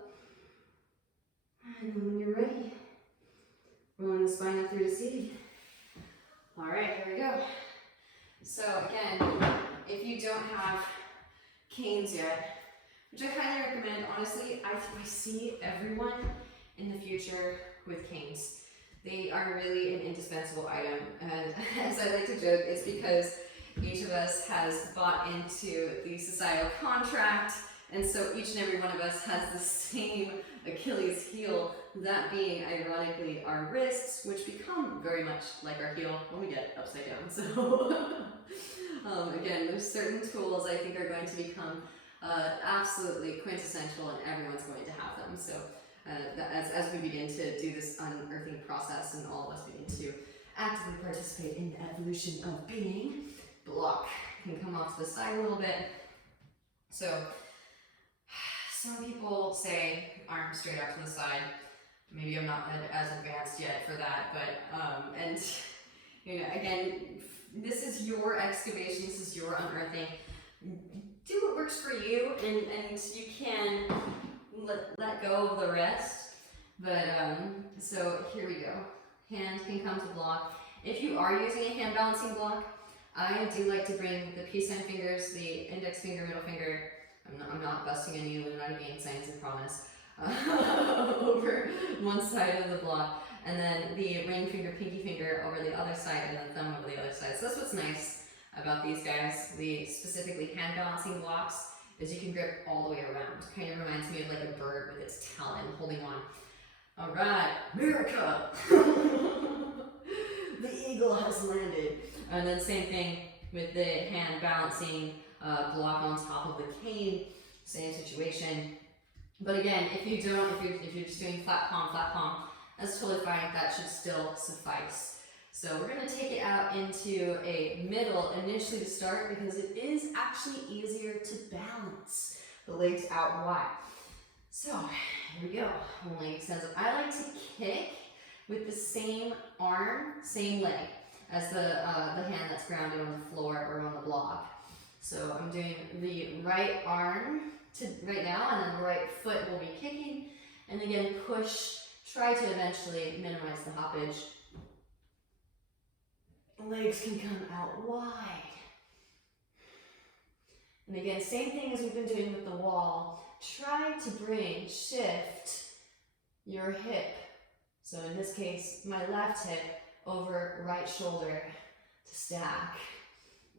And when you're ready, rolling the spine up through to seated. All right, here we go. So again, if you don't have canes yet, which I highly recommend, honestly, I see everyone in the future with canes. They are really an indispensable item, and as I like to joke, it's because each of us has bought into the societal contract, and so each and every one of us has the same Achilles heel, that being, ironically, our wrists, which become very much like our heel when we get upside down. So, again, there's certain tools I think are going to become absolutely quintessential, and everyone's going to have them. So, as we begin to do this unearthing process, and all of us begin to actively participate in the evolution of being, block can come off to the side a little bit. So, some people say arms straight out to the side. Maybe I'm not as advanced yet for that, but, and, you know, again, this is your excavation, this is your unearthing. Do what works for you, and you can let go of the rest. But, so here we go. Hand can come to block. If you are using a hand balancing block, I do like to bring the peace sign fingers, the index finger, middle finger, I'm not busting any Illuminati gang signs, I promise, over one side of the block, and then the ring finger, pinky finger over the other side, and then thumb over the other side. So that's what's nice about these guys, the specifically hand balancing blocks, is you can grip all the way around. Kind of reminds me of like a bird with its talon holding on. All right, America! The eagle has landed. And then same thing with the hand balancing block on top of the cane, same situation. But again, if you're just doing flat palm, that's totally fine. That should still suffice. So we're going to take it out into a middle initially to start, because it is actually easier to balance the legs out wide. So here we go. One leg extends up. I like to kick with the same arm, same leg as the hand that's grounded on the floor or on the block. So I'm doing the right arm to right now, and then the right foot will be kicking. And again, push. Try to eventually minimize the hoppage. Legs can come out wide. And again, same thing as we've been doing with the wall. Try to shift your hip. So in this case, my left hip over right shoulder to stack.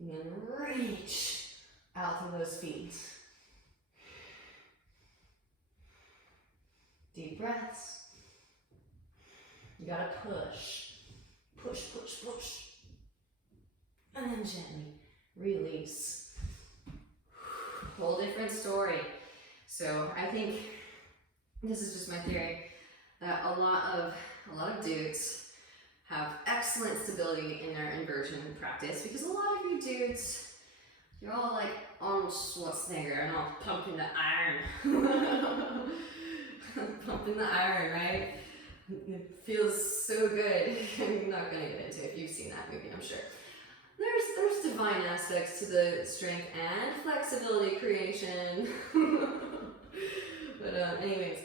And then reach out through those feet. Deep breaths. You gotta push. Push, push, push. And then gently release. Whole different story. So I think this is just my theory that a lot of dudes have excellent stability in their inversion practice, because a lot of you dudes, you're all like Arnold Schwarzenegger and all pumping the iron. Pumping the iron, right? It feels so good. I'm not gonna get into it if you've seen that movie, I'm sure. There's divine aspects to the strength and flexibility creation. But anyways,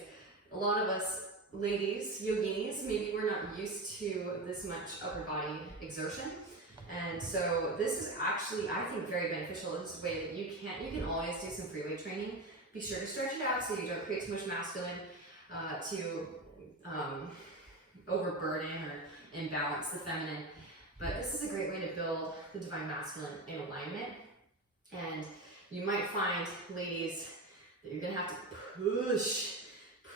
a lot of us ladies, yoginis, maybe we're not used to this much upper body exertion. And so this is actually, I think, very beneficial. It's a way that you can always do some free weight training. Be sure to stretch it out so you don't create too much masculine to overburden or imbalance the feminine. But this is a great way to build the divine masculine in alignment. And you might find, ladies, that you're gonna have to push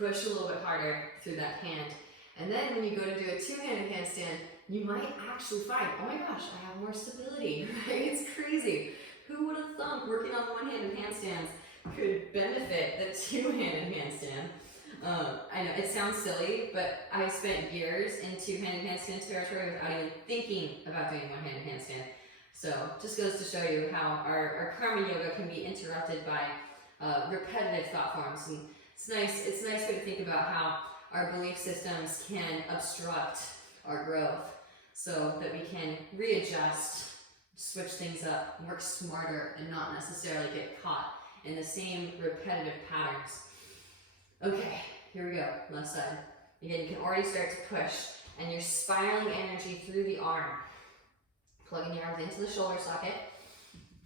a little bit harder through that hand. And then when you go to do a two-handed handstand, you might actually find, oh my gosh, I have more stability, right? It's crazy. Who would have thought working on one-handed handstands could benefit the two-handed handstand? I know it sounds silly, but I spent years in two-handed handstand territory without even thinking about doing one-handed handstand. So just goes to show you how our karma yoga can be interrupted by repetitive thought forms. And it's a nice way to think about how our belief systems can obstruct our growth, so that we can readjust, switch things up, work smarter, and not necessarily get caught in the same repetitive patterns. Okay, here we go, left side. Again, you can already start to push, and you're spiraling energy through the arm. Plugging the arms into the shoulder socket.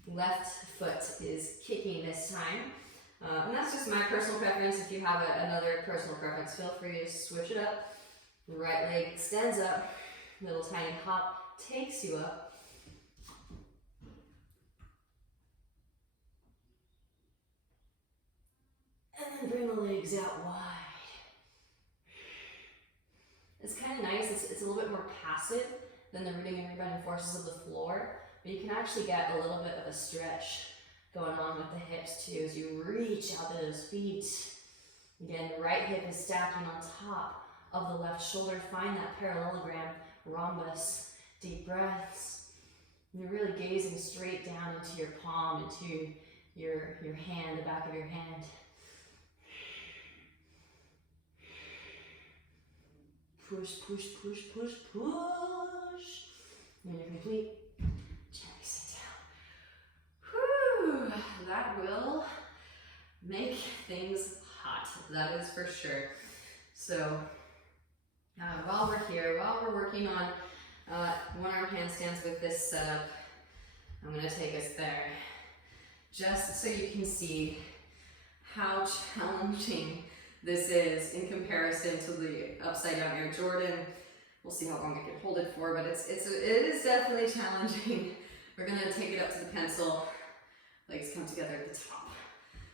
Left foot is kicking this time. And that's just my personal preference. If you have another personal preference, feel free to switch it up. Right leg extends up. Little tiny hop takes you up. And then bring the legs out wide. It's kind of nice. It's a little bit more passive than the rooting and rebending forces of the floor, but you can actually get a little bit of a stretch going on with the hips too as you reach out to those feet. Again, the right hip is stacking on top of the left shoulder. Find that parallelogram, rhombus. Deep breaths. And you're really gazing straight down into your palm, into your hand, the back of your hand. push, push, push, push, push. When you're complete, gently sit down. Whew, that will make things hot, that is for sure. So while we're here, while we're working on one-arm handstands with this setup, I'm going to take us there just so you can see how challenging this is in comparison to the upside down Air Jordan. We'll see how long I can hold it for, but it is definitely challenging. We're going to take it up to the pencil, legs come together at the top.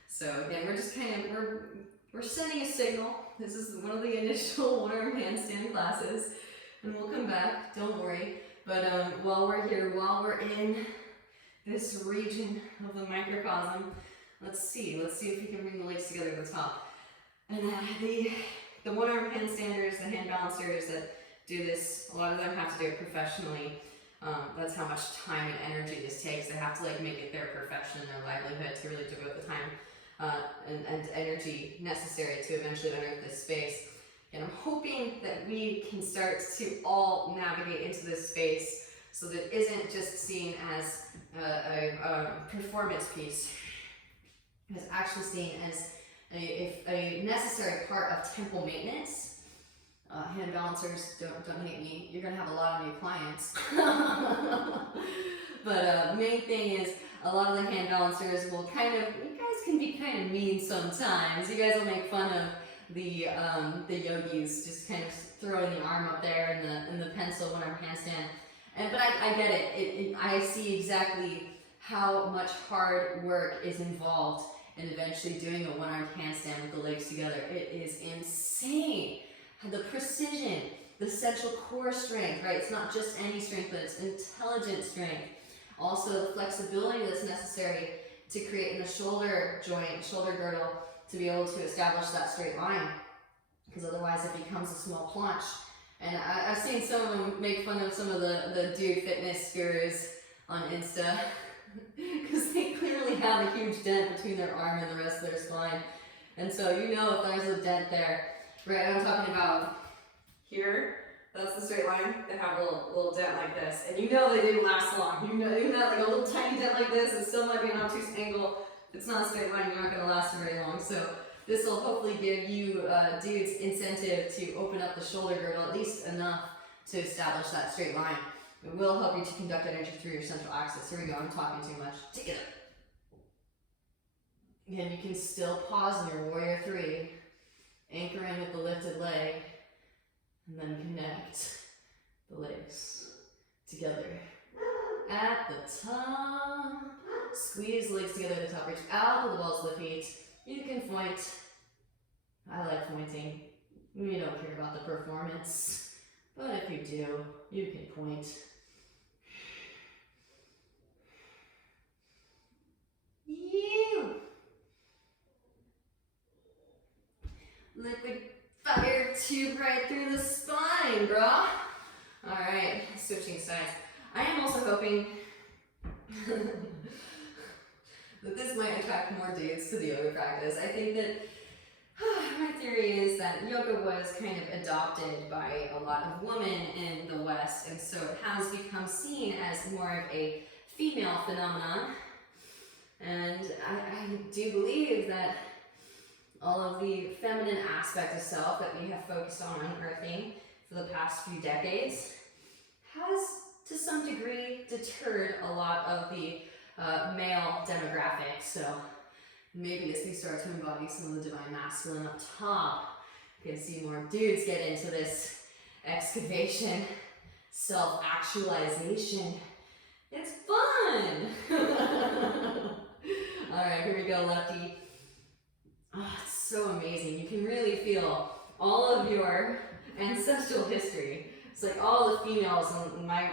So again, we're just kind of, we're sending a signal. This is one of the initial one-arm handstand classes, and we'll come back, don't worry. But while we're here, while we're in this region of the microcosm, let's see if we can bring the legs together at the top. And the one-arm handstanders, the hand balancers that do this, a lot of them have to do it professionally. That's how much time and energy this takes. They have to like make it their profession, their livelihood, to really devote the time and energy necessary to eventually unearth this space. And I'm hoping that we can start to all navigate into this space so that it isn't just seen as a performance piece. It's actually seen as a necessary part of temple maintenance. Hand balancers, don't hate me, you're gonna have a lot of new clients. But main thing is, a lot of the hand balancers will you guys can be kind of mean sometimes. You guys will make fun of the yogis, just kind of throwing the arm up there in the pencil one-arm handstand. But I get it. I see exactly how much hard work is involved in eventually doing a one-armed handstand with the legs together. It is insane. The precision, the central core strength, right? It's not just any strength, but it's intelligent strength. Also, the flexibility that's necessary to create in the shoulder joint, shoulder girdle, to be able to establish that straight line. Because otherwise it becomes a small plunge. And I've seen some of them make fun of some of the dude fitness gurus on Insta. Because they clearly have a huge dent between their arm and the rest of their spine. And so you know if there's a dent there. Right, I'm talking about here, that's the straight line. They have a little dent like this. And you know they didn't last long. You know, even that like a little tiny dent like this, it still might be an obtuse angle. If it's not a straight line, you're not going to last very long. So this will hopefully give you dudes incentive to open up the shoulder girdle at least enough to establish that straight line. It will help you to conduct energy through your central axis. Here we go, I'm talking too much. Take it up. Again, you can still pause in your warrior three. Anchor in with the lifted leg, and then connect the legs together. At the top, squeeze the legs together at the top, reach out with the balls of the feet. You can point. I like pointing. We don't care about the performance, but if you do, you can point. Liquid fire tube right through the spine, bro. Alright, switching sides. I am also hoping that this might attract more dudes to the yoga practice. I think that my theory is that yoga was kind of adopted by a lot of women in the West, and so it has become seen as more of a female phenomenon. And I do believe that all of the feminine aspect of self that we have focused on unearthing for the past few decades has, to some degree, deterred a lot of the male demographic. So maybe as we start to embody some of the divine masculine up top, you can see more dudes get into this excavation, self-actualization. It's fun! Alright, here we go, lefty. Oh, it's so amazing. You can really feel all of your ancestral history. It's like all the females in my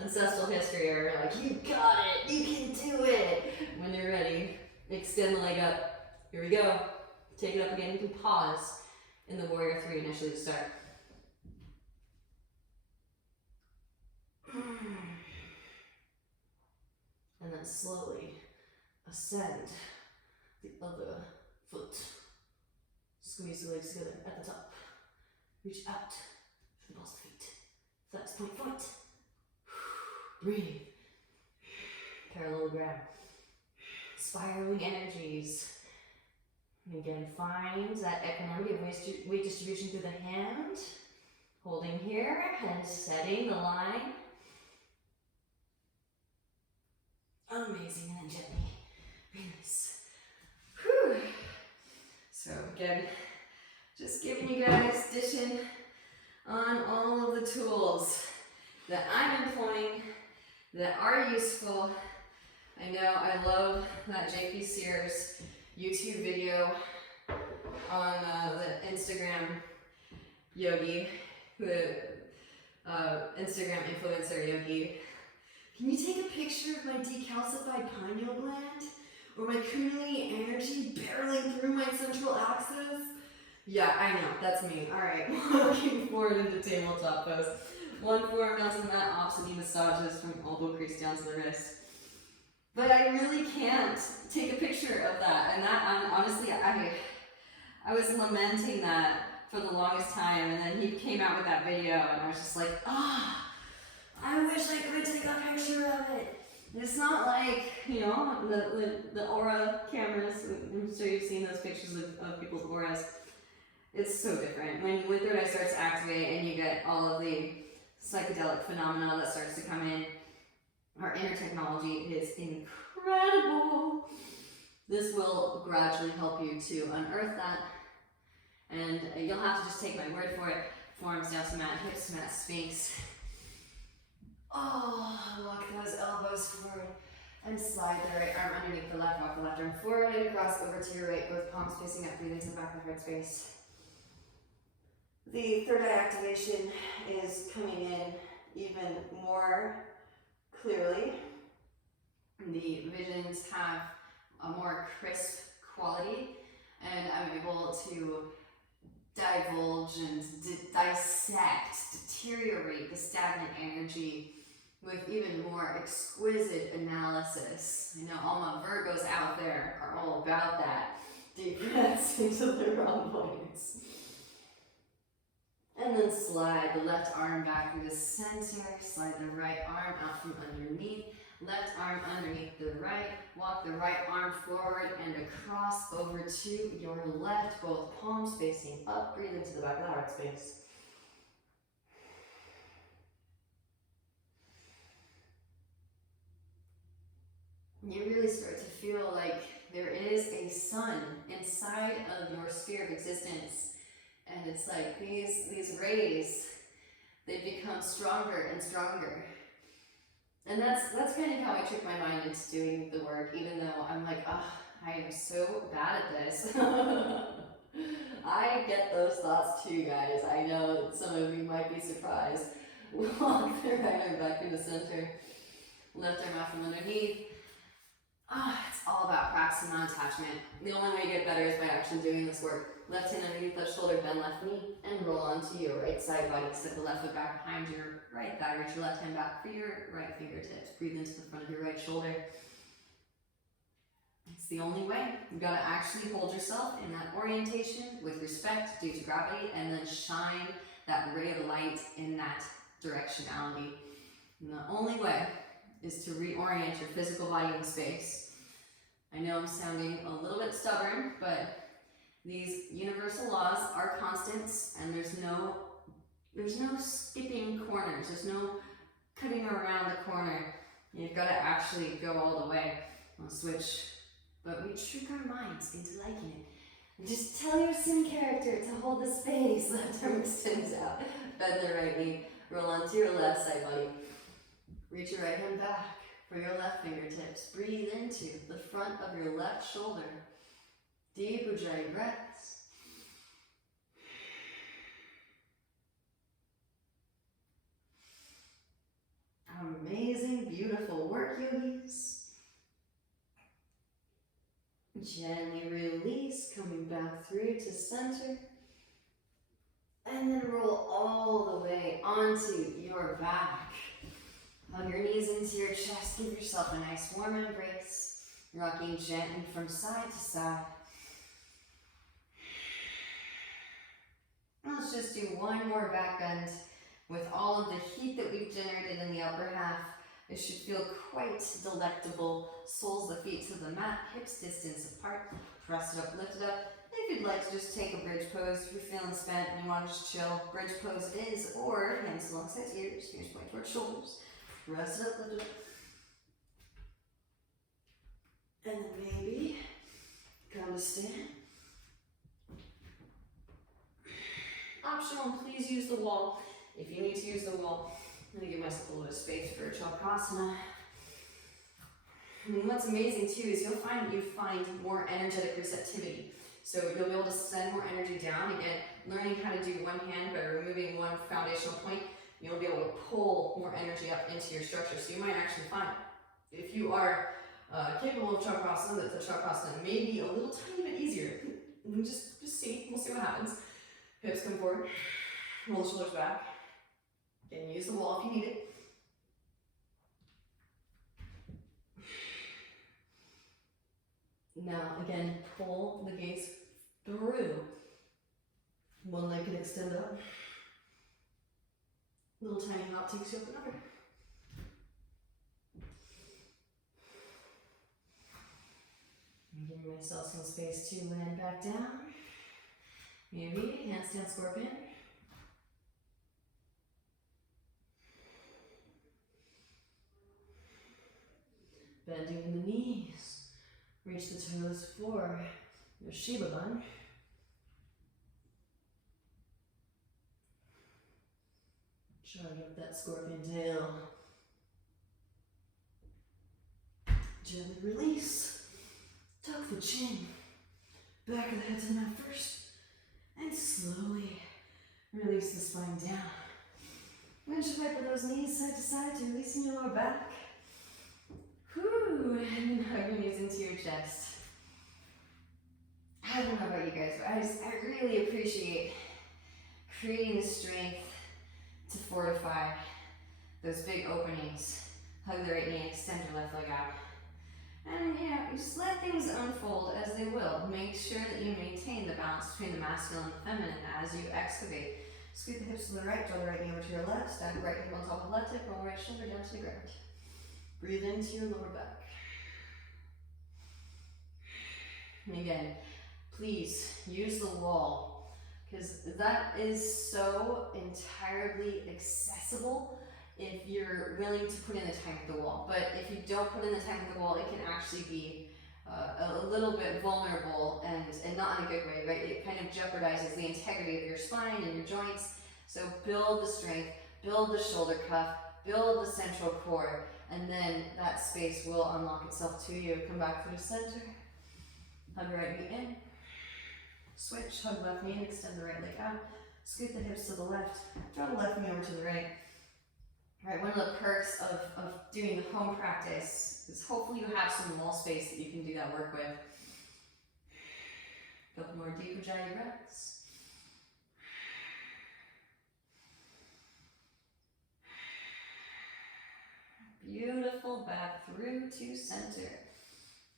ancestral history are like, you got it, you can do it. When you're ready, extend the leg up. Here we go. Take it up again. You can pause in the warrior three initially to start. And then slowly ascend the other foot. Squeeze the legs together at the top. Reach out to the balls of feet. Flex point foot. Breathe. Parallel ground. Spiraling energies. And again, find that equanimity of weight distribution through the hand. Holding here and setting the line. Amazing, and then gently release. Whew. So again, just giving you guys dishing on all of the tools that I'm employing that are useful. I know I love that JP Sears YouTube video on the Instagram yogi, Instagram influencer yogi. Can you take a picture of my decalcified pineal gland or my kundalini energy barreling through my central axis? Yeah, I know, that's me. All right, walking forward into tabletop pose. One forearm mounts on the mat, opposite knee massages from elbow crease down to the wrist. But I really can't take a picture of that, and that honestly, I was lamenting that for the longest time, and then he came out with that video, and I was just like, I wish I could take a picture of it. It's not like, you know, the aura cameras. I'm sure you've seen those pictures of people's auras. It's so different. When third eye starts to activate and you get all of the psychedelic phenomena that starts to come in, our inner technology is incredible. This will gradually help you to unearth that. And you'll have to just take my word for it. Forearms down to mat, hips to mat, sphinx. Oh, walk those elbows forward and slide the right arm underneath the left. Walk the left arm forward and across over to your right. Both palms facing up, breathe into the back of the heart space. The third eye activation is coming in even more clearly. The visions have a more crisp quality, and I'm able to divulge and dissect, deteriorate the stagnant energy with even more exquisite analysis. I know all my Virgos out there are all about that. Deep breaths into the wrong points. And then slide the left arm back through the center, slide the right arm out from underneath, left arm underneath the right, walk the right arm forward and across over to your left, both palms facing up, breathe into the back of the heart space. You really start to feel like there is a sun inside of your sphere of existence. And it's like these rays, they become stronger and stronger. And that's kind of how I trick my mind into doing the work, even though I'm like, I am so bad at this. I get those thoughts too, guys. I know some of you might be surprised. Walk the right arm back through the center, left arm out from underneath. It's all about practicing non-attachment. The only way to get better is by actually doing this work. Left hand underneath left shoulder, bend left knee, and roll onto your right side body. Step the left foot back behind your right thigh. Reach your left hand back for your right fingertips. Breathe into the front of your right shoulder. It's the only way. You've got to actually hold yourself in that orientation with respect due to gravity, and then shine that ray of light in that directionality. And the only way is to reorient your physical body in space. I know I'm sounding a little bit stubborn, but these universal laws are constants, and there's no skipping corners. There's no cutting around the corner. You've got to actually go all the way. I'll switch, but we trick our minds into liking it. And just tell your sim character to hold the space. Left arm extends out. Bend the right knee. Roll onto your left side body. Reach your right hand back for your left fingertips. Breathe into the front of your left shoulder. Deep Ujjayi breaths. Amazing, beautiful work, yogis. Gently release, coming back through to center. And then roll all the way onto your back. Hug your knees into your chest. Give yourself a nice warm embrace. Rocking gently from side to side. Let's just do one more back bend. With all of the heat that we've generated in the upper half, it should feel quite delectable. Soles of the feet to the mat, hips distance apart. Press it up, lift it up. If you'd like to just take a bridge pose, if you're feeling spent and you want to just chill, bridge pose it is, or hands alongside ears, fingers point towards shoulders. Press it up, lift it up. And then maybe come to stand. Optional, please use the wall. If you need to use the wall, I'm going to give myself a little bit of space for Chakrasana. And what's amazing too is you'll find that you find more energetic receptivity. So you'll be able to send more energy down. Again, learning how to do one hand by removing one foundational point, you'll be able to pull more energy up into your structure. So you might actually find, if you are capable of Chakrasana, that the Chakrasana may be a little tiny bit easier. Just see, we'll see what happens. Hips come forward, roll the shoulders back. Again, use the wall if you need it. Now, again, pull the gaze through. One leg can extend up. Little tiny hop takes you up another. I'm giving myself some space to land back down. Maybe handstand scorpion. Bending in the knees. Reach the toes for your Shiva lunge. Charge up that scorpion tail. Gently release. Tuck the chin. Back of the head to the mat first. And slowly release the spine down. Windshield with those knees side to side to releasing your lower back. Whew, and then hug your knees into your chest. I don't know about you guys, but I really appreciate creating the strength to fortify those big openings. Hug the right knee, extend your left leg out. And you just let things unfold as they will. Make sure that you maintain the balance between the masculine and the feminine as you excavate. Scoot the hips to the right, draw the right knee over to your left, stand the right hip on top of the left hip, roll right shoulder down to the ground. Breathe into your lower back. And again, please use the wall, because that is so entirely accessible if you're willing to put in the time with the wall. But if you don't put in the time with the wall, it can actually be a little bit vulnerable and not in a good way, right? It kind of jeopardizes the integrity of your spine and your joints. So build the strength, build the shoulder cuff, build the central core, and then that space will unlock itself to you. Come back through the center. Hug the right knee in. Switch, hug left knee in, extend the right leg out. Scoot the hips to the left. Draw the left knee over to the right. All right, one of the perks of doing the home practice is hopefully you have some wall space that you can do that work with. A couple more deep Ujjayi breaths. Beautiful, back through to center.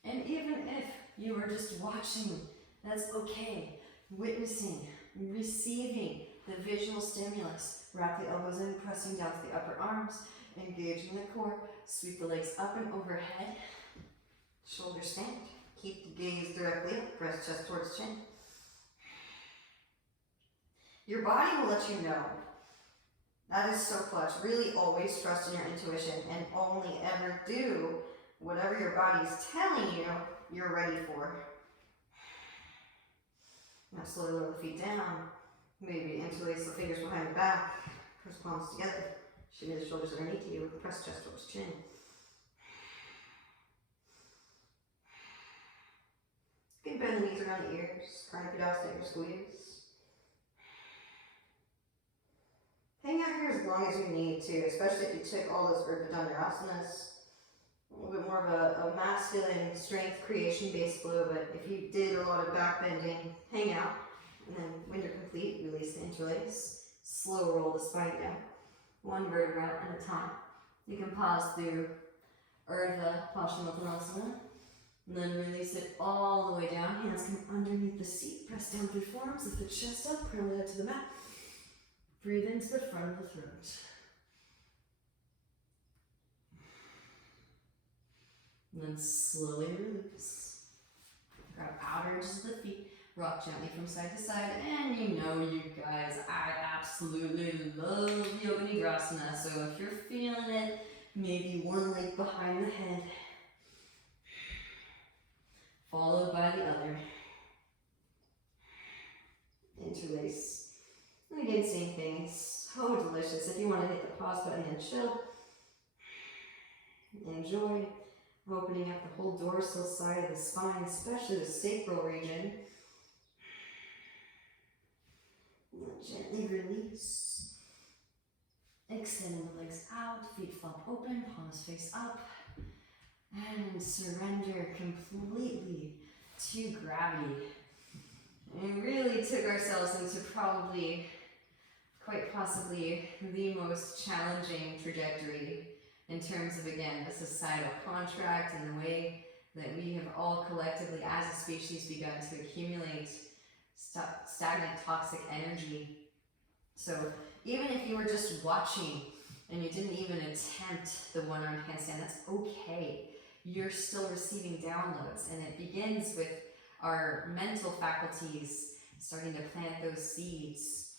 And even if you are just watching, that's okay. Witnessing, receiving the visual stimulus. Wrap the elbows in, pressing down to the upper arms, engaging the core. Sweep the legs up and overhead. Shoulders stand. Keep the gaze directly up, press chest towards chin. Your body will let you know. That is so clutch. Really always trust in your intuition and only ever do whatever your body's telling you you're ready for. Now slowly lower the feet down. Maybe interlace the fingers behind the back. Press palms together. Shimmy the shoulders underneath you. Press chest towards chin. You can bend the knees around the ears. Karnapidasana, your squeeze. Hang out here as long as you need to, especially if you took all those Urdhva a little bit more of a masculine strength creation based flow, but if you did a lot of back bending, hang out. And then when you're complete, release the interlace. Slow roll the spine down. One vertebra at a time. You can pause through Urdhva Paschimottanasana. And then release it all the way down. Hands come underneath the seat. Press down through forearms. Lift the chest up. Curl it out to the mat. Breathe into the front of the throat. And then slowly release. Grab outer edges of the feet. Rock gently from side to side. And you know, you guys, I absolutely love Yoga Nidra. So if you're feeling it, maybe one leg behind the head, followed by the other. Interlace. And again, same thing. So delicious. If you want to hit the pause button and chill, enjoy. Opening up the whole dorsal side of the spine, especially the sacral region. Gently release. Extending the legs out, feet flop open, palms face up. And surrender completely to gravity. And really took ourselves into probably, quite possibly, the most challenging trajectory in terms of, again, the societal contract and the way that we have all collectively as a species begun to accumulate stagnant toxic energy. So even if you were just watching and you didn't even attempt the one-armed handstand, that's okay. You're still receiving downloads, and it begins with our mental faculties starting to plant those seeds.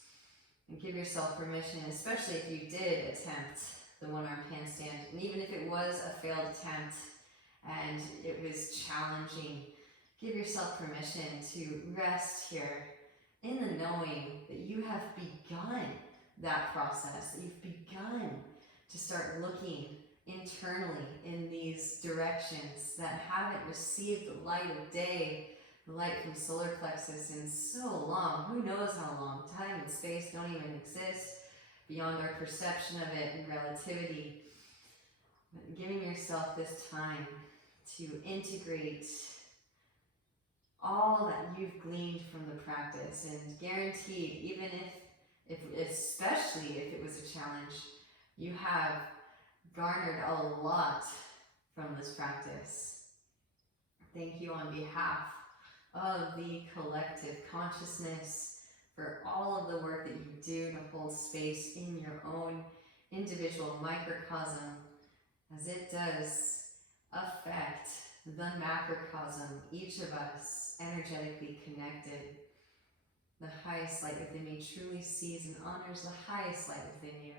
And give yourself permission, especially if you did attempt the one-armed handstand, and even if it was a failed attempt and it was challenging, give yourself permission to rest here in the knowing that you have begun that process, that you've begun to start looking internally in these directions that haven't received the light of day, the light from solar plexus in so long. Who knows how long? Time and space don't even exist beyond our perception of it and relativity. But giving yourself this time to integrate all that you've gleaned from the practice, and guaranteed, even if especially if it was a challenge, you have garnered a lot from this practice. Thank you on behalf of the collective consciousness for all of the work that you do to hold space in your own individual microcosm, as it does affect the macrocosm, each of us energetically connected. The highest light within me truly sees and honors the highest light within you.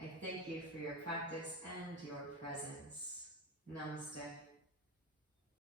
I thank you for your practice and your presence. Namaste.